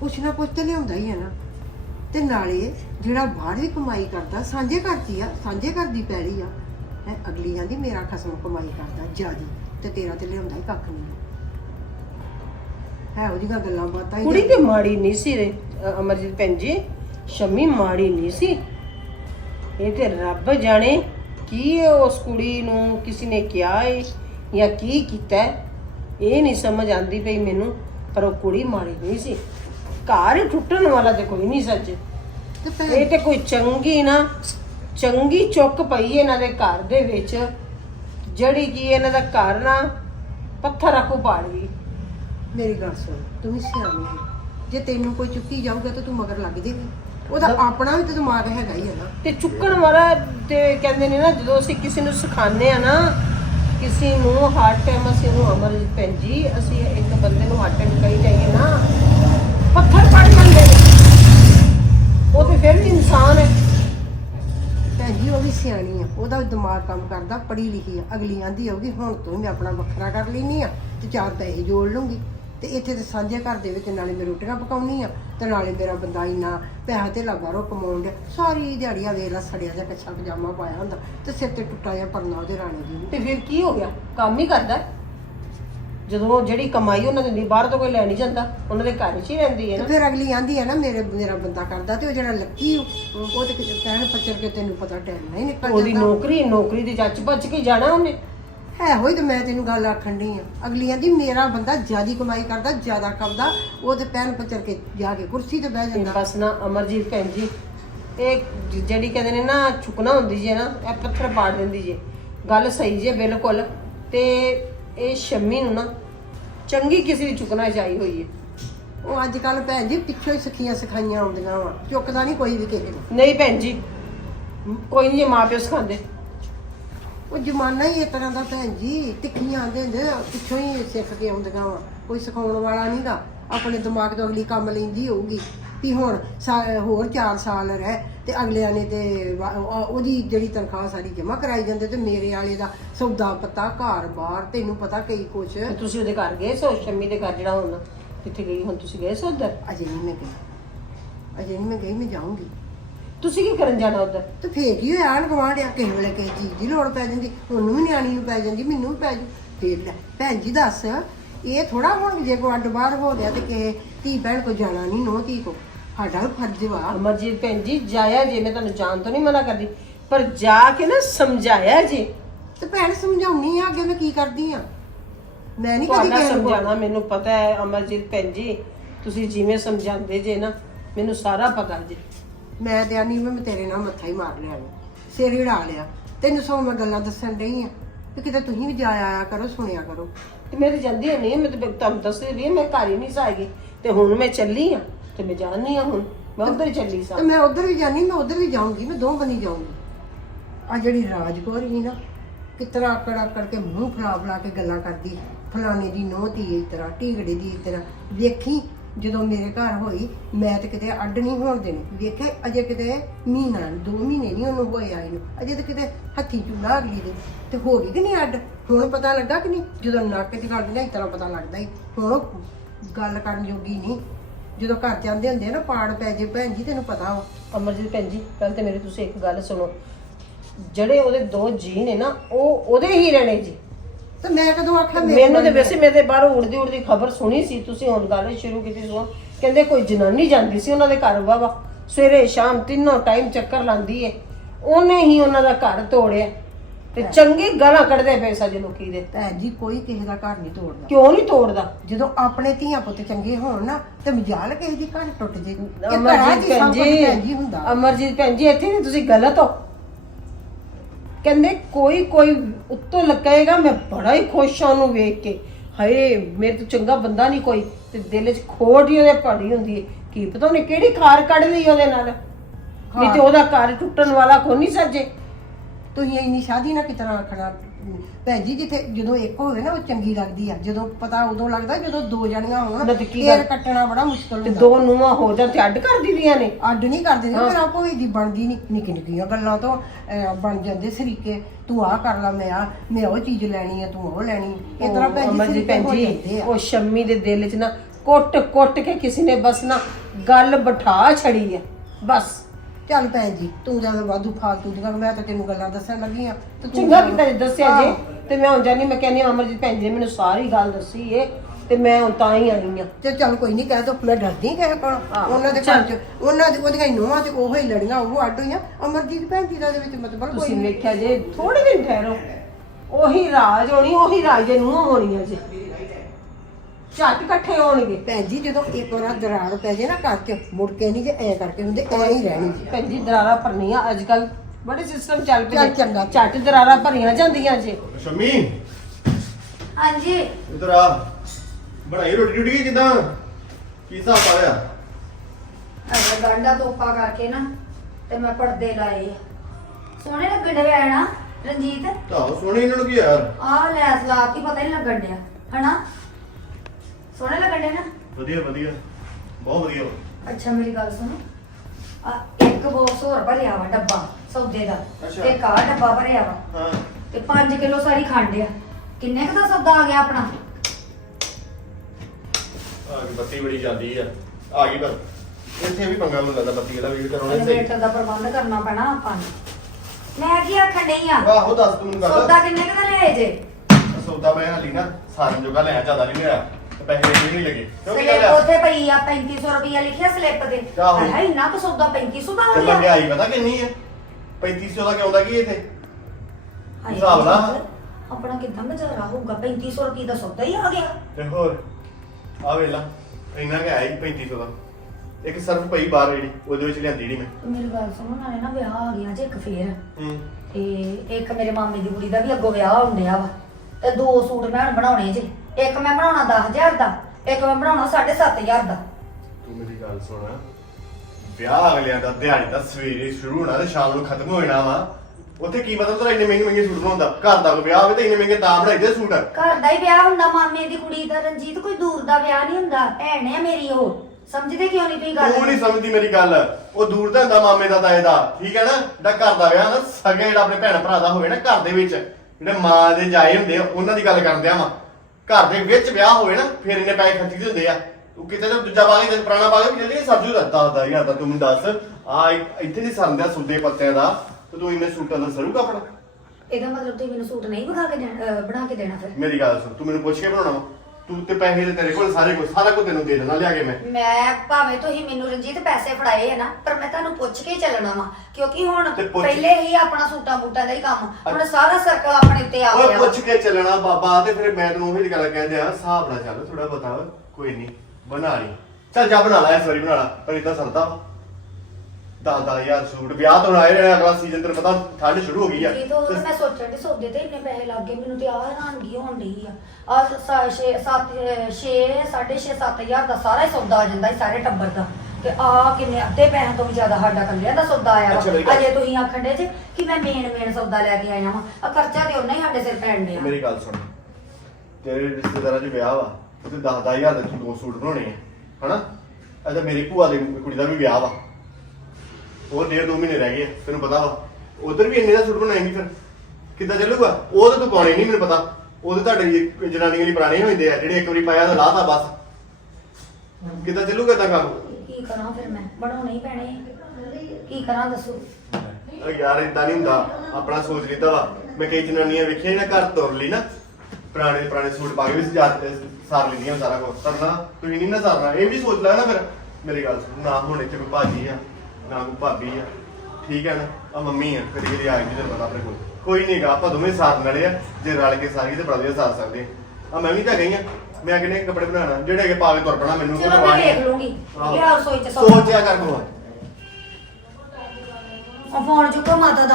ਕੁਛ ਨਾ ਕੁਛ ਤੇ ਲਿਆਉਂਦਾ ਹੀ ਹੈ ਨਾ। ਤੇ ਨਾਲੇ ਜਿਹੜਾ ਬਾਹਰ ਵੀ ਕਮਾਈ ਕਰਦਾ ਸਾਂਝੇ ਹੀ ਆ ਸਾਂਝੇ ਘਰ ਦੀ ਪੈਲੀ ਆ। ਹੈ ਅਗਲੀ ਆਂਦੀ ਮੇਰਾ ਖਸਮ ਕਮਾਈ ਕਰਦਾ ਜਿਆਦੀ ਤੇ ਤੇਰਾ ਤੇ ਲਿਆਉਂਦਾ ਹੀ ਕੱਖ ਨਹੀਂ ਹੈ ਉਹਦੀਆਂ ਗੱਲਾਂ ਬਾਤਾਂ ਹੀ ਕੁੜੀ ਤੇ ਮਾੜੀ ਨਹੀਂ ਸੀ ਰੇ ਅ- ਅਮਰਜੀਤ ਭੈਣ ਜੀ। ਸ਼ਮੀ ਮਾੜੀ ਨਹੀਂ ਸੀ। ਇਹ ਤੇ ਰੱਬ ਜਾਣੇ ਕੀ ਉਸ ਕੁੜੀ ਨੂੰ ਕਿਸੇ ਨੇ ਕਿਹਾ ਏ ਜਾਂ ਕੀ ਕੀਤਾ ਇਹ ਨਹੀਂ ਸਮਝ ਆਂਦੀ ਪਈ ਮੈਨੂੰ ਪਰ ਉਹ ਕੁੜੀ ਮਾੜੀ ਨਹੀਂ ਸੀ। ਘਰ ਹੀ ਟੁੱਟਣ ਵਾਲਾ ਤੇ ਕੋਈ ਨਹੀਂ ਸੱਚ। ਤੇ ਭੈਣ ਇਹ ਤੇ ਕੋਈ ਚੰਗੀ ਨਾ ਚੰਗੀ ਚੁੱਕ ਪਈ ਇਹਨਾਂ ਦੇ ਘਰ ਦੇ ਵਿੱਚ ਜਿਹੜੀ ਕੀ ਇਹਨਾਂ ਦਾ ਘਰ ਨਾ ਪੱਥਰ ਆਕੂ ਪਾੜ ਗਈ ਮੇਰੀ ਗੱਲ ਸੁਣ ਤੂੰ ਵੀ ਸਿਆਣੀ ਹੈ ਜੇ ਤੈਨੂੰ ਕੋਈ ਚੁੱਕੀ ਜਾਊਗਾ ਤਾਂ ਤੂੰ ਮਗਰ ਲੱਗ ਦੇਗੀ ਉਹਦਾ ਆਪਣਾ ਵੀ ਤਾਂ ਦਿਮਾਗ ਹੈਗਾ ਹੀ ਹੈ ਨਾ। ਤੇ ਚੁੱਕਣ ਵਾਲਾ ਤੇ ਕਹਿੰਦੇ ਨੇ ਨਾ ਜਦੋਂ ਅਸੀਂ ਕਿਸੇ ਨੂੰ ਸਿਖਾਉਂਦੇ ਆ ਨਾ ਕਿਸੇ ਨੂੰ ਹਾਰਟ ਟਾਈਮ ਅਸੀਂ ਉਹਨੂੰ ਅਮਰਜੀਤ ਭੈਣ ਜੀ ਅਸੀਂ ਇੱਕ ਬੰਦੇ ਨੂੰ ਹਾਰਟ ਟਾਈਮ ਕਹੀ ਜਾਈਏ ਨਾ ਪੱਥਰ ਪੜ ਜਾਂਦੇ ਨੇ। ਉਹ ਤੇ ਫਿਰ ਵੀ ਇਨਸਾਨ ਹੈ। ਭੈਣ ਜੀ ਉਹ ਵੀ ਸਿਆਣੀ ਆ। ਉਹਦਾ ਵੀ ਦਿਮਾਗ ਕੰਮ ਕਰਦਾ ਪੜ੍ਹੀ ਲਿਖੀ ਆ। ਅਗਲੀ ਆਂਦੀ ਹੋਊਗੀ ਹੁਣ ਤੋਂ ਮੈਂ ਆਪਣਾ ਵੱਖਰਾ ਕਰ ਲੈਣੀ ਆ ਤੇ ਚਾਰ ਪੈਸੇ ਜੋੜ ਲੂੰਗੀ ਤੇ ਇੱਥੇ ਤੇ ਸਾਂਝੇ ਘਰ ਦੇ ਵਿੱਚ ਨਾਲੇ ਮੈਂ ਰੋਟੀਆਂ ਪਕਾਉਣੀ ਆ ਤੇ ਨਾਲੇ ਮੇਰਾ ਬੰਦਾ ਇੰਨਾ ਪੈਸਾ ਤੇ ਬਾਹਰੋਂ ਕਮਾਉਣ ਡਿਆ। ਸਾਰੀ ਦਿਹਾੜੀਆਂ ਵੇਲਾ ਸੜਿਆ ਜਿਹਾ ਕੱਛਾ ਪਜਾਮਾ ਪਾਇਆ ਹੁੰਦਾ ਤੇ ਸਿਰ ਤੇ ਟੁੱਟਾ ਜਿਹਾ ਪਰਨਾ ਉਹਦੇ ਰਾਣੇ ਦੀ ਨੂੰ। ਤੇ ਫਿਰ ਕੀ ਹੋ ਗਿਆ? ਕੰਮ ਹੀ ਕਰਦਾ? ਹੈ। ਜਦੋਂ ਜਿਹੜੀ ਕਮਾਈ ਉਹਨਾਂ ਦੀ ਬਾਹਰ ਤੋਂ ਕੋਈ ਲੈ ਨਹੀਂ ਜਾਂਦਾ ਉਹਨਾਂ ਦੇ ਘਰ 'ਚ ਹੀ ਰਹਿੰਦੀ ਹੈ ਤੇ ਨਾ। ਫਿਰ ਅਗਲੀ ਆਂਦੀ ਆ ਨਾ ਮੇਰੇ ਮੇਰਾ ਬੰਦਾ ਕਰਦਾ ਤੇ ਉਹ ਜਿਹੜਾ ਲੱਕੀ ਉਹ ਉਹ ਤੇ ਕਿਤੇ ਪੈਣ ਪੱਚਰ ਕੇ ਤੈਨੂੰ ਪਤਾ ਟਾਈਮ ਨਹੀਂ ਨਿਕਲ ਉਹਦੀ ਜਾਂਦਾ। ਨੌਕਰੀ ਨੌਕਰੀ ਦੀ ਜੱਜ ਭੱਜ ਕੇ ਜਾਣਾ ਉਹਨੇ। ਹੈ ਹੋਈ ਤੇ ਮੈਂ ਤੈਨੂੰ ਗੱਲ ਆਖਣ ਡਈ ਆ। ਅਗਲੀ ਆਂਦੀ ਮੇਰਾ ਬੰਦਾ ਜਿਆਦੀ ਕਮਾਈ ਕਰਦਾ ਜ਼ਿਆਦਾ ਕਰਦਾ ਉਹ ਤੇ ਪੈਣ ਪੱਚਰ ਕੇ ਜਾ ਕੇ ਕੁਰਸੀ ਤੇ ਬਹਿ ਜਾਂਦਾ। ਬਸ ਨਾ ਅਮਰਜੀਤ ਭੈਣ ਜੀ ਇਹ ਜਿਹੜੀ ਕਹਿੰਦੇ ਨੇ ਨਾ ਚੁੱਕਣਾ ਹੁੰਦੀ ਜੇ ਨਾ ਇਹ ਪੱਥਰ ਪਾੜ ਦਿੰਦੀ ਜੇ। ਗੱਲ ਸਹੀ ਜੇ ਬਿਲਕੁਲ। ਤੇ ਇਹ ਸ਼ੰਮੀ ਨੂੰ ਨਾ ਚੰਗੀ ਕਿਸੇ ਦੀ ਚੁੱਕਣਾ ਚਾਹੀ ਹੋਈ ਹੈ ਉਹ ਅੱਜ ਕੱਲ ਭੈਣ ਜੀ ਪਿੱਛੋਂ ਹੀ ਸਿੱਖੀਆਂ ਸਿਖਾਈਆਂ ਆਉਂਦੀਆਂ ਵਾ। ਚੁੱਕਦਾ ਨਹੀਂ ਕੋਈ ਵੀ ਕਿਸੇ ਨੂੰ। ਨਹੀਂ ਭੈਣ ਜੀ ਕੋਈ ਨਹੀਂ ਜੇ ਮਾਪਿਓ ਸਿਖਾਉਂਦੇ। ਉਹ ਜ਼ਮਾਨਾ ਹੀ ਇਸ ਤਰ੍ਹਾਂ ਦਾ ਭੈਣ ਜੀ ਤਿੱਖੀਆਂ ਹੁੰਦੇ ਆ, ਪਿੱਛੋਂ ਹੀ ਸਿੱਖ ਕੇ ਆਉਂਦੀਆਂ ਵਾ। ਕੋਈ ਸਿਖਾਉਣ ਵਾਲਾ ਨਹੀਂਗਾ ਆਪਣੇ ਦਿਮਾਗ ਤੋਂ ਅਗਲੀ ਕੰਮ ਲੈਂਦੀ ਹੋਊਗੀ। ਵੀ ਹੁਣ ਸਾ- ਹੋਰ 4 ਸਾਲ ਰਹਿ ਤੇ ਅਗਲਿਆਂ ਨੇ ਤੇ ਵਾ- ਉਹ- ਉਹਦੀ ਜਿਹੜੀ ਤਨਖਾਹ ਸਾਰੀ ਜਮ੍ਹਾਂ ਕਰਾਈ ਜਾਂਦੇ ਤੇ ਮੇਰੇ ਵਾਲੇ ਦਾ ਸੌਦਾ ਪਤਾ ਘਰ ਬਾਹਰ ਤੈਨੂੰ ਪਤਾ ਕਈ ਕੁਛ। ਤੇ ਤੁਸੀਂ ਉਹਦੇ ਘਰ ਗਏ ਸੋ ਸ਼ੰਮੀ ਦੇ ਘਰ ਜਿਹੜਾ ਹੁਣ ਕਿੱਥੇ ਗਈ ਹੁਣ ਤੁਸੀਂ ਗਏ ਸੋ ਉਧਰ? ਅਜੇ ਨਹੀਂ ਮੈਂ ਗਈ। ਅਜੇ ਨਹੀਂ ਮੈਂ ਗਈ ਮੈਂ ਜਾਊਂਗੀ। ਤੁਸੀਂ ਕੀ ਕਰਨ ਜਾਣਾ ਉਧਰ? ਤੇ ਫੇਰ ਕੀ ਹੋਇਆ? ਆਣ ਗਵਾਂਢਿਆ ਕਿਸੇ ਵੇਲੇ ਕਿਸੇ ਚੀਜ਼ ਦੀ ਲੋੜ ਪੈ ਜਾਂਦੀ। ਉਹਨੂੰ ਵੀ ਨਿਆਣੀ ਨੂੰ ਪੈ ਜਾਂਦੀ ਮੈਨੂੰ ਵੀ ਪੈ ਜੂ। ਫੇਰ ਲੈ ਭੈਣ ਜੀ ਦੱਸ ਇਹ ਥੋੜਾ ਹੁਣ ਜੇ ਕੋ ਅੱਡ ਬਾਹਰ ਹੋ ਗਿਆ ਤੇ ਕਿਸੇ ਧੀ ਭੈਣ ਕੋ ਜਾਣਾ ਨਹੀਂ ਨੋ ਧੀ ਕੋ ਸਾਡਾ ਵੀ ਫਰਜ਼ ਵਾ। ਅਮਰਜੀਤ ਭੈਣ ਜੀ ਜਾਇਆ ਜੇ ਮੈਂ ਤੁਹਾਨੂੰ ਜਾਣ ਤੋਂ ਨਹੀਂ ਮਨਾ ਕਰਦੀ। ਪਰ ਜਾ ਕੇ ਨਾ ਸਮਝਾਇਆ ਜੇ। ਤੇ ਭੈਣ ਸਮਝਾਉਣੀ ਆ ਅੱਗੇ ਮੈਂ ਕੀ ਕਰਦੀ ਆ? ਮੈਂ ਨਹੀਂ ਕਦੀ ਤੁਹਾਡਾ ਕਿਸੇ ਨੂੰ ਸਮਝਾਉਣਾ ਮੈਨੂੰ ਪਤਾ ਹੈ ਅਮਰਜੀਤ ਭੈਣ ਜੀ। ਤੁਸੀਂ ਜਿਵੇਂ ਸਮਝਾਉਂਦੇ ਜੇ ਨਾ ਮੈਨੂੰ ਸਾਰਾ ਪਤਾ ਜੇ। ਮੈਂ ਤੇ ਆਨੀ ਮੈਂ ਤੇਰੇ ਨਾਲ ਮੱਥਾ ਹੀ ਮਾਰ ਲਿਆ ਨੀ। ਸਿਰ ਹੀ ਢਾ ਲਿਆ। ਤੈਨੂੰ ਸੋ ਮੈਂ ਗੱਲਾਂ ਦੱਸਣ ਡਈ ਆ ਕਿ ਕਿਤੇ ਤੁਸੀਂ ਵੀ ਜਾ ਆਇਆ ਕਰੋ ਸੁਣਿਆ ਕਰੋ। ਤੇ ਮੇਰੀ ਜਾਂਦੀ ਨਹੀਂ ਮੈਂ ਤੇ ਤੁਹਾਨੂੰ ਦੱਸ ਰਹੀ ਹਾਂ, ਮੈਂ ਘਰ ਹੀ ਨਹੀਂ ਸਾਗੀ ਤੇ ਹੁਣ ਮੈਂ ਚੱਲੀ ਆ ਤੇ ਮੈਂ ਜਾਣੀ ਆ ਹੁਣ। ਮੈਂ ਉਧਰ ਚੱਲੀ ਸਾਂ। ਤੇ ਮੈਂ ਉਧਰ ਵੀ ਜਾਣੀ ਮੈਂ ਉਧਰ ਵੀ ਜਾਊਂਗੀ ਮੈਂ ਦੋ ਬੰਨੀ ਜਾਊਂਗੀ। ਆ ਜਿਹੜੀ ਰਾਜਕੌਰ ਸੀ ਨਾ ਕਿਤਰਾ ਆਕੜ ਆਕੜ ਕੇ ਮੂੰਹ ਫਲਾ ਫਲਾ ਕੇ ਗੱਲਾਂ ਕਰਦੀ ਫਲਾਣੇ ਦੀ ਨੋਹ ਧੀ ਇਸ ਤਰ੍ਹਾਂ ਢੀਗੜੇ ਦੀ ਇਸ ਤਰ੍ਹਾਂ। ਵੇਖੀ ਜਦੋਂ ਮੇਰੇ ਘਰ ਹੋਈ, ਮੈਂ ਤੇ ਕਿਤੇ ਅੱਡ ਨਹੀਂ ਹੋਣ ਦੇਣੀ। ਵੇਖਿਆ, ਅਜੇ ਕਿਤੇ ਮਹੀਨਾ, ਦੋ ਮਹੀਨੇ ਨਹੀਂ ਉਹਨੂੰ ਹੋਏ ਆਏ ਨੂੰ। ਅਜੇ ਤੇ ਕਿਤੇ ਹੱਥੀ ਚੁੱਲਾ ਅਗਲੀ ਦੇ ਤੇ ਹੋ ਗਈ ਕਿ ਨਹੀਂ ਅੱਡ? ਹੁਣ ਪਤਾ ਲੱਗਾ ਕਿ ਨਹੀਂ? ਜਦੋਂ ਨੱਕ ਚ ਗੱਲ ਨਾ ਇਸ ਤਰ੍ਹਾਂ ਪਤਾ ਲੱਗਦਾ ਹੀ ਹੁਣ ਗੱਲ ਕਰਨ ਯੋਗੀ ਨਹੀਂ। ਜਦੋਂ ਘਰ ਜਾਂਦੇ ਹੁੰਦੇ ਆ ਨਾ, ਪਾੜ ਪੈ ਜੇ ਭੈਣ ਜੀ, ਤੈਨੂੰ ਪਤਾ ਵਾ। ਅਮਰਜੀਤ ਭੈਣ ਜੀ, ਪਹਿਲਾਂ ਤੇ ਮੇਰੀ ਤੁਸੀਂ ਇੱਕ ਗੱਲ ਸੁਣੋ। ਜਿਹੜੇ ਉਹਦੇ ਦੋ ਜੀ ਨੇ ਨਾ, ਉਹ ਉਹਦੇ ਹੀ ਰਹਿਣੇ ਜੀ। ਤੇ ਮੈਂ ਕਦੋਂ ਆਖਿਆ ਮੇਰੇ ਮੈਨੂੰ ਤੇ ਨਾਲ ਵੈਸੇ ਮੇਰੇ ਬਾਹਰੋਂ ਉੜਦੀ ਉੜਦੀ ਖਬਰ ਸੁਣੀ ਸੀ ਤੁਸੀਂ ਹੁਣ ਗੱਲ ਸ਼ੁਰੂ ਕੀਤੀ ਸੋ ਕਹਿੰਦੇ ਕੋਈ ਜਨਾਨੀ ਜਾਂਦੀ ਸੀ ਉਹਨਾਂ ਦੇ ਘਰ ਵਾਵਾ ਸਵੇਰੇ ਸ਼ਾਮ ਤਿੰਨੋਂ ਟਾਈਮ ਚੱਕਰ ਲਾਉਂਦੀ ਏ। ਉਹਨੇ ਹੀ ਉਹਨਾਂ ਦਾ ਘਰ ਤੋੜਿਆ। ਤੇ ਚੰਗੀ ਗਾਲਾਂ ਕੱਢਦੇ ਪਏ ਸਾਡੇ ਲੋਕੀ ਦੇ। ਭੈਣ ਜੀ ਕੋਈ ਕਿਸੇ ਦਾ ਘਰ ਨਹੀਂ ਤੋੜਦਾ। ਕਿਉਂ ਨਹੀਂ ਤੋੜਦਾ? ਜਦੋਂ ਆਪਣੇ ਧੀਆਂ ਪੁੱਤ ਚੰਗੇ ਹੋਣ ਨਾ ਤੇ ਮਜਾਲ ਕਿਸੇ ਦੀ ਘਰ ਟੁੱਟ ਜੇ। ਇਹ ਅਮਰਜੀਤ ਭੈਣ ਜੀ ਹੁੰਦਾ। ਅਮਰਜੀਤ ਭੈਣ ਜੀ ਇੱਥੇ ਵੀ ਤੁਸੀਂ ਗਲਤ ਹੋ। ਕਹਿੰਦੇ ਕੋਈ ਕੋਈ ਉੱਤੋਂ ਲੱਗੇਗਾ ਮੈਂ ਬੜਾ ਹੀ ਖੁਸ਼ ਹਾਂ ਉਹਨੂੰ ਵੇਖ ਕੇ। ਹਾਏ ਮੇਰੇ ਤੋਂ ਚੰਗਾ ਬੰਦਾ ਨਹੀਂ ਕੋਈ। ਤੇ ਦਿਲ 'ਚ ਖੋਟ ਹੀ ਉਹਦੇ ਪੜੀ ਹੁੰਦੀ ਹੈ ਕੀ ਪਤਾ ਉਹਨੇ ਕਿਹੜੀ ਖਾਰ ਕੱਢ ਲਈ ਉਹਦੇ ਨਾਲ? ਨਹੀਂ ਤੇ ਉਹਦਾ ਘਰ ਟੁੱਟਣ ਵਾਲਾ ਕੋ ਨਹੀਂ ਸੱਜੇ? ਤੁਸੀਂ ਇੰਨੀ ਸ਼ਾਦੀ ਨਾ ਕਿਤਨਾ ਆਖਣਾ? ਭੈਣ ਜੀ ਜਿੱਥੇ ਜਦੋਂ ਇੱਕ ਹੋਵੇ ਨਾ ਉਹ ਚੰਗੀ ਲੱਗਦੀ ਆ। ਜਦੋਂ ਪਤਾ ਉਦੋਂ ਲੱਗਦਾ ਜਦੋਂ ਦੋ ਜਣੀਆਂ ਹੋਣ ਨਾ ਤੇ ਕੀ ਫੇਰ? ਕੱਟਣਾ ਬੜਾ ਮੁਸ਼ਕਲ ਤੇ ਹੁੰਦਾ। ਦੋ ਨੂੰਹਾਂ ਹੋ ਜਾਂ ਤੇ ਅੱਡ ਕਰ ਦਿੰਦੀਆਂ ਨੇ। ਅੱਡ ਨਹੀਂ ਕਰਦੇ ਨੇ ਫਿਰ ਆਪੋ ਦੀ ਬਣਦੀ ਨਹੀਂ ਨਿੱਕੀ ਨਿੱਕੀਆਂ ਗੱਲਾਂ ਤੋਂ ਅਹ, ਬਣ ਜਾਂਦੇ ਸਰੀਕੇ। ਤੂੰ ਆਹ ਕਰ ਲਾ ਮੈਂ ਆ ਮੈਂ ਉਹ ਚੀਜ਼ ਲੈਣੀ ਆ ਤੂੰ ਉਹ ਲੈਣੀ ਇਸ ਤਰ੍ਹਾਂ ਭੈਣ ਜੀ ਸਰੀਕੇ ਭੈਣ ਹੋ ਜੀ ਜਾਂਦੇ ਆ। ਉਹ ਸ਼ੰਮੀ ਦੇ ਦਿਲ 'ਚ ਨਾ ਕੁੱਟ ਕੁੱਟ ਕੇ ਕਿਸੇ ਨੇ ਬਸ ਨਾ ਗੱਲ ਬਿਠਾ ਛੜੀ ਹੈ ਬਸ। ਚੱਲ ਭੈਣ ਜੀ ਤੂੰ ਜਦ ਵਾਧੂ ਫਾਲਤੂ ਦੀਆਂ ਮੈਂ ਤਾਂ ਤੈਨੂੰ ਗੱਲਾਂ ਦੱਸਣ ਲੱਗੀ ਆ। ਤੇ ਤੂੰ ਚੰਗਾ ਕੀਤਾ ਜੀ ਦੱਸਿਆ ਜੀ ਤੇ ਮੈਂ ਹੁਣ ਜਾਨੀ ਮੈਂ ਕਹਿੰਦੀ ਹਾਂ, ਅਮਰਜੀਤ ਭੈਣ ਜੀ ਨੇ ਮੈਨੂੰ ਸਾਰੀ ਗੱਲ ਦੱਸੀ ਏ ਤੇ ਮੈਂ ਹੁਣ ਤਾਂ ਹੀ ਆਈ ਆ। ਤੇ ਚੱਲ ਕੋਈ ਨਹੀਂ ਕਹਿ ਦੋ ਮੈਂ ਡਰਦੀ ਕਿਸੇ ਕੋਲ। ਉਹਨਾਂ ਦੇ ਘਰ ਚ ਉਹਨਾਂ ਦੀ ਉਹਦੀਆਂ ਨੋਹਾਂ ਤੇ ਉਹੋ ਹੀ ਲੜੀਆਂ ਉਹ ਅੱਡ ਹੋਈਆਂ। ਅਮਰਜੀਤ ਭੈਣ ਜੀ ਦਾ ਦੇ ਵਿੱਚ ਮਤਲਬ ਕੋਈ ਤੁਸੀਂ ਵੇਖਿਆ ਜੇ ਥੋੜੇ ਦਿਨ ਠਹਿਰੋ। ਉਹੀ ਰਾਜ ਹੋਣੀ ਉਹੀ ਰਾਜੇ ਨੂੰ ਹੋਣੀਆਂ ਜੀ। ਝੱਟ ਇਕੱਠੇ ਹੋਣਗੇ। ਭੈਣ ਜੀ ਜਦੋਂ ਇੱਕ ਵਾਰ ਦਰਾੜ ਪੈ ਜੇ ਨਾ ਘਰ ਚ ਮੁੜ ਕੇ ਨਹੀਂ ਜੇ ਐ ਕਰਕੇ ਹੁੰਦੇ ਐ ਹੀ ਰਹਿਣੀ ਜੀ। ਭੈਣ ਜੀ ਦਰਾਰਾ ਭਰਨੀਆਂ ਅੱਜ ਕੱਲ ਬੜੇ ਸਿਸਟਮ ਚੱਲ ਪਏ ਚੱਲ ਨੇ। ਚੰਗਾ। ਝੱਟ ਦਰਾਰਾ ਭਰੀਆਂ ਜਾਂਦੀਆਂ ਜੀ। ਸ਼ਮੀ ਹਾਂਜੀ। ਇਧਰ ਆ। ਬਣਾਈ ਰੋਟੀ ਰੋਟੀ ਕਿਦਾਂ ਕੀ ਹਿਸਾਬ ਪਾਇਆ ਅਗਰ ਗਾਂਡਾ ਤੋਪਾ ਕਰਕੇ ਨਾ ਤੇ ਮੈਂ ਪਰਦੇ ਲਾਏ ਆ। ਸੋਹਣੇ ਲੱਗਣ ਦੇ ਨਾ ਰਣਜੀਤ? ਤਾਂ ਸੋਹਣੇ ਇਹਨਾਂ ਨੂੰ ਕੀ ਯਾਰ? ਆਹ ਲੈਸ ਲਾਤੀ ਪਤਾ ਹੀ ਨੀ ਲੱਗਣ ਡਿਆ ਹਨਾ? ਸੋਹਣੇ ਲੱਗਣ ਦੇ ਨਾ? ਵਧੀਆ ਵਧੀਆ। ਬਹੁਤ ਵਧੀਆ ਅੱਛਾ ਮੇਰੀ ਗੱਲ ਸੁਣੋ। ਆ ਇੱਕ ਬਾਕਸ ਹੋਰ ਭਰਿਆ ਵਾ ਡੱਬਾ ਸੌਦੇ ਦਾ। ਅੱਛਾ। ਤੇ ਇੱਕ ਆਹ ਡੱਬਾ ਭਰਿਆ ਵਾ। ਹਾਂ। ਤੇ 5 ਕਿਲੋ ਸਾਰੀ ਖੰਡ ਆ। ਕਿੰਨੇ ਕੁ ਦਾ ਸੌਦਾ ਆ ਗਿਆ ਆਪਣਾ? ਆ ਗਈ ਬੱਤੀ ਬੜੀ ਜਾਂਦੀ ਆ। ਆ ਗਈ ਪਰ ਇੱਥੇ ਵੀ ਪੰਗਾ ਮੈਨੂੰ ਲੱਗਦਾ ਬੱਤੀ ਵਾਲਾ ਵੀ ਕਰਾਉਣਾ ਸਹੀ। ਇਨਵੇਟਰ ਦਾ ਪ੍ਰਬੰਧ ਕਰਨਾ ਪੈਣਾ ਆਪਾਂ ਨੂੰ। ਮੈਂ ਕੀ ਆਖਣ ਡਈ ਆ? ਆਹੋ ਦੱਸ ਤੂੰ ਮੈਨੂੰ ਗੱਲ। ਸੌਦਾ ਕਿੰਨੇ ਕੁ ਦਾ ਲਿਆਏ ਜੇ? ਸੌਦਾ ਮੈਂ ਹਾਲੀ ਨਾ ਸਾਰਨ ਜੋਗਾ ਲਿਆ ਜ਼ਿਆਦਾ ਨਹੀਂ ਤੇ ਪੈਸੇ ਵੀ ਨਹੀਂ ਲੱਗੇ। ਕਿਉਂ ਕੀ ਸਲਿੱਪ ਉੱਥੇ ਪਈ ਆ 3500 ਰੁਪਇਆ ਲਿਖਿਆ ਸਲਿੱਪ ਤੇ। ਆਹੋ। ਹੈ ਇੰਨਾ ਕੁ ਸੌਦਾ 3500 ਦਾ ਹੋ ਗਿਆ। ਮਹਿੰਗਾਈ ਪਤਾ ਕਿੰਨੀ ਹੈ 3500 ਦਾ ਕਿਉਂ ਦਾ ਕੀ ਇੱਥੇ? ਹਾਏ ਹਿਸਾਬ ਲਾ। ਆਪਣਾ ਕਿੰਨਾ ਗੁਜ਼ਾਰਾ ਹੋਊਗਾ? 3500 ਰੁਪਏ ਦਾ ਸੌਦਾ ਹੀ ਆ ਗਿਆ। ਤੇ ਹੋਰ ਆ ਵੇਲਾ ਇੰਨਾ ਕਿ ਆਇਆ 3500 ਦਾ। ਇੱਕ ਸਰਫ ਪਈ ਬਾਹਰ ਜਿਹੜੀ ਉਹਦੇ ਵਿੱਚ ਲਿਆਂਦੀ ਨਹੀਂ ਮੈਂ। ਮੇਰੀ ਗੱਲ ਸੁਣੋ ਨਾਲੇ ਨਾ ਵਿਆਹ ਆ ਗਿਆ ਜੇ ਇੱਕ ਫੇਰ। ਹੂੰ। ਤੇ ਇੱਕ ਮੇਰੇ ਮਾਮੇ ਦੀ ਕੁੜੀ ਦਾ ਵੀ ਅੱਗੋਂ ਵਿਆਹ ਹੁੰਦਿਆ ਵਾ। ਤੇ ਦੋ ਸੂਟ ਮੈਂ ਹੁਣ ਬਣਾਉਣੇ ਜੇ। ਇੱਕ ਮੈਂ ਬਣਾਉਣਾ 10000 ਦਾ ਇੱਕ ਮੈਂ ਬਣਾਉਣਾ 7500 ਦਾ। ਤੂੰ ਮੇਰੀ ਗੱਲ ਸੁਣ। ਵਿਆਹ ਅਗਲਿਆਂ ਦਾ ਦਿਹਾੜੀ ਦਾ ਸਵੇਰੇ ਸ਼ੁਰੂ ਹੋਣਾ ਤੇ ਸ਼ਾਮ ਨੂੰ ਖਤਮ ਹੋ ਜਾਣਾ ਵਾ। ਉੱਥੇ ਕੀ ਮਤਲਬ ਤੇਰਾ ਇੰਨੇ ਮਹਿੰਗੇ ਮਹਿੰਗੇ ਸੂਟ ਬਣਾਉਂਦਾ ਘਰ ਦਾ ਕੋਈ ਵਿਆਹ ਹੋਵੇ ਤੇ ਇੰਨੇ ਮਹਿੰਗੇ ਤਾਂ ਬਣਾਈਦੇ ਸੂਟ? ਘਰ ਦਾ ਹੀ ਵਿਆਹ ਹੁੰਦਾ ਮਾਮੇ ਦੀ ਕੁੜੀ ਦਾ ਰਣਜੀਤ ਕੋਈ ਦੂਰ ਦਾ ਵਿਆਹ ਨਹੀਂ ਹੁੰਦਾ। ਭੈਣ ਹੈ ਮੇਰੀ ਉਹ। ਸਮਝਦੇ ਕਿਉਂ ਨਹੀਂ ਤੁਸੀਂ ਗੱਲ? ਤੂੰ ਨਹੀਂ ਸਮਝਦੀ ਮੇਰੀ ਗੱਲ। ਉਹ ਦੂਰ ਦਾ ਹੁੰਦਾ ਮਾਮੇ ਦਾ ਤਾਏ ਦਾ ਠੀਕ ਹੈ ਨਾ? ਜਿਹੜਾ ਘਰ ਦਾ ਵਿਆਹ ਨਾ ਸਗੇ ਜਿਹੜਾ ਆਪਣੇ ਭੈਣ ਭਰਾ ਦਾ ਹੋਵੇ ਨਾ ਘਰ ਦੇ ਵਿੱਚ ਜਿਹੜੇ ਮਾਂ ਦੇ ਜਾਏ ਹੁੰਦੇ ਆ ਉਹਨਾਂ ਦੀ ਗੱਲ ਕਰਦੇ ਆ ਵਾ। ਘਰ ਦੇ ਵਿੱਚ ਵਿਆਹ ਹੋਵੇ ਨਾ ਫਿਰ ਇੰਨੇ ਪੈਸੇ ਖਰਚੀਦੇ ਹੁੰਦੇ ਆ। ਤੂੰ ਕਿਤੇ ਨਾ ਦੂਜਾ ਕੇ ਤੇ ਪੁਰਾਣਾ ਕੇ ਵੀ ਜਲਦੀ ਸਰਜੂ ਦੱਸਦਾ ਦਾ ਯਾਰ ਤਾਂ ਤੂੰ ਮੈਨੂੰ ਦੱਸ। ਆ ਇੱਥੇ ਨਹੀਂ ਸਰਦਿਆ ਸੁੱਦੇ ਪੱਤਿਆਂ ਦਾ ਤੇ ਤੂੰ ਇੰਨੇ ਸੂਟਾਂ ਦਾ ਸਰੂਗਾ ਆਪਣਾ? ਇਹਦਾ ਮਤਲਬ ਤੁਸੀਂ ਮੈਨੂੰ ਸੂਟ ਨਹੀਂ ਵਿਖਾ ਕੇ ਦੇਣਾ- ਅਹ ਬਣਾ ਕੇ ਦੇਣਾ ਫਿਰ। ਮੇਰੀ ਗੱਲ ਸੁਣ ਤੂੰ ਮੈਨੂੰ ਪੁੱਛ ਕੇ ਬਣਾਉਣਾ ਵਾ। ਤੂੰ ਤੇ ਪੈਸੇ ਤੇਰੇ ਕੋਲ ਸਾਰੇ ਕੁਝ ਸਾਰਾ ਕੁਝ ਤੈਨੂੰ ਦੇ ਦੇਣਾ ਲਿਆ ਕੇ ਮੈਂ। ਮੈਂ ਭਾਵੇਂ ਤੁਸੀਂ ਮੈਨੂੰ ਰਣਜੀਤ ਪੈਸੇ ਫੜਾਏ ਹੈ ਨਾ ਪਰ ਮੈਂ ਤੁਹਾਨੂੰ ਪੁੱਛ ਕੇ ਚੱਲਣਾ ਵਾ ਕਿਉਂਕਿ ਹੁਣ ਪਹਿਲੇ ਹੀ ਆਪਣਾ ਸੂਟਾਂ ਬੂਟਾਂ ਦਾ ਹੀ ਕੰਮ ਹੁਣ ਸਾਰਾ ਸਰਕਲ ਆਪਣੇ ਉੱਤੇ ਆ ਗਿਆ ਵਾ। ਪੁੱਛ ਕੇ ਚੱਲਣਾ ਬਾਬਾ ਤੇ ਫਿਰ ਮੈਂ ਤੈਨੂੰ ਉਹੀ ਗੱਲ ਕਹਿੰਦੇ ਆ ਹਿਸਾਬ ਨਾਲ ਚੱਲ ਥੋੜਾ ਪਤਾ ਕੋਈ ਨਹੀਂ ਬਣਾ ਲਈ। ਚੱਲ ਜਾ ਬਣਾ ਲੈ ਇਸ ਵਾਰੀ ਬਣਾ ਲਾ ਪਰ ਇਦਾਂ ਸਰਦਾ 10000 ਸੂਟ ਵਿਆਹ ਤੋਂ ਆਏ ਰਹਿਣਾ ਅਗਲਾ ਸੀਜ਼ਨ ਤੈਨੂੰ ਪਤਾ ਠੰਡ ਸ਼ੁਰੂ ਹੋ ਗਈ ਆ। ਆ। ਕਿੰਨੇ ਅੱਧੇ ਪੈਸੇ ਤੋਂ ਵੀ ਜ਼ਿਆਦਾ ਸਾਡਾ ਕੱਲਿਆਂ ਦਾ ਸੌਦਾ ਆਇਆ ਅਜੇ ਤੁਸੀਂ ਆਖਣ ਦੇ ਜੇ ਕਿ ਮੈਂ ਮੇਨ ਮੇਨ ਸੌਦਾ ਲੈ ਕੇ ਆਇਆ ਹਾਂ ਆ ਖਰਚਾ ਤੇ ਉਹਨਾਂ ਹੀ ਸਾਡੇ ਸਿਰ ਪੈਣ ਡਿਆ। ਮੇਰੀ ਗੱਲ ਸੁਣ। ਤੇਰੇ ਰਿਸ਼ਤੇਦਾਰਾਂ 'ਚ ਵਿਆਹ ਵਾ ਤੇ 10 10000 ਦੇ ਦੋ ਸੂਟ ਬਣਾਉਣੇ ਹਨਾ? ਅੱਛਾ ਮੇਰੀ ਭੂਆ ਦੀ ਕੁੜੀ ਦਾ ਵੀ ਵਿਆਹ ਵਾ। ਉਹ ਡੇਢ ਦੋ ਮਹੀਨੇ ਰਹਿ ਗਏ ਆ, ਤੈਨੂੰ ਪਤਾ ਵਾ। ਉਧਰ ਵੀ ਇੰਨੇ ਦਾ ਸੂਟ ਬਣਾਏਂਗੀ ਫਿਰ। ਕਿੱਦਾਂ ਚੱਲੂਗਾ? ਉਹ ਤਾਂ ਤੂੰ ਪਾਉਣੇ ਨਹੀਂ ਮੈਨੂੰ ਪਤਾ। ਉਹਦੇ ਤੁਹਾਡੇ ਇੱਕ ਜਨਾਨੀਆਂ ਲਈ ਪੁਰਾਣੇ ਹੁੰਦੇ ਆ ਜਿਹੜੇ ਇੱਕ ਵਾਰੀ ਪਾਇਆ ਤਾਂ ਲਾਤਾ ਬਸ। ਕਿੱਦਾਂ ਚੱਲੂਗਾ ਤਾਂ ਕੰਮ? ਕੀ ਕਰਾਂ ਫਿਰ ਮੈਂ? ਬਣਾਉਣੇ ਹੀ ਪੈਣੇ ਆ। ਕੀ ਕਰਾਂ ਦੱਸੋ? ਉਹ ਯਾਰ ਇਦਾਂ ਨਹੀਂ ਹੁੰਦਾ। ਆਪਣਾ ਸੋਚ ਲਈਦਾ ਵਾ। ਮੈਂ ਕਈ ਜਨਾਨੀਆਂ ਵੇਖੀਆਂ ਨਾ ਘਰ ਤੁਰ ਲਈ ਨਾ। ਪੁਰਾਣੇ ਪੁਰਾਣੇ ਸੂਟ ਪਾ ਕੇ ਵੀ ਸਜਾ ਸਾਰ ਲੈਂਦੀਆਂ ਸਾਰਾ ਕੁਝ ਕਰਨਾ ਤੁਸੀਂ ਨਹੀਂ ਨਾ ਸਾਰਨਾ। ਇਹ ਵੀ ਸੋਚ ਲੈ ਨਾ ਫਿਰ। ਮੇਰੀ ਗੱਲ ਸੁਣ ਨਾ ਹੁਣ ਇੱਥੇ ਕੋਈ ਭਾਜੀ ਆ। ਨਾ ਕੋਈ ਭਾਬੀ ਆ। ਠੀਕ ਹੈ ਨਾ? ਆ ਮੰਮੀ ਆ ਕਦੀ ਕਦੀ ਆ ਗਈ ਤੈਨੂੰ ਪਤਾ ਆਪਣੇ ਕੋਲ। ਕੋਈ ਨਹੀਂਗਾ ਆਪਾਂ ਦੋਵੇਂ ਸਾਥ ਨਾਲੇ ਆ। ਜੇ ਰਲ ਕੇ ਸਾਰੀ ਤੇ ਬੜਾ ਵਧੀਆ ਸਾਥ ਸਕਦੇ ਆ। ਮੈਂ ਵੀ ਤਾਂ ਗਈ ਆ। ਮੈਂ ਕਿਹਨੇ ਕੱਪੜੇ ਬਣਾਉਣਾ ਜਿਹੜੇ ਹੈਗੇ ਪਾ ਕੇ ਤੁਰ ਪਣਾ ਮੈਨੂੰ ਕੋਈ ਚਲੋ ਪਰਵਾਹ ਮੈਂ ਨਹੀਂ ਵੇਖ ਲੂੰਗੀ। ਆਹੋ। ਲਿਆ ਰਸੋਈ ਚ ਸੋਚਿਆ ਕਰ ਕੋ ਆ ਫੋਨ ਚੁੱਕੋ ਮਾਤਾ ਦਾ।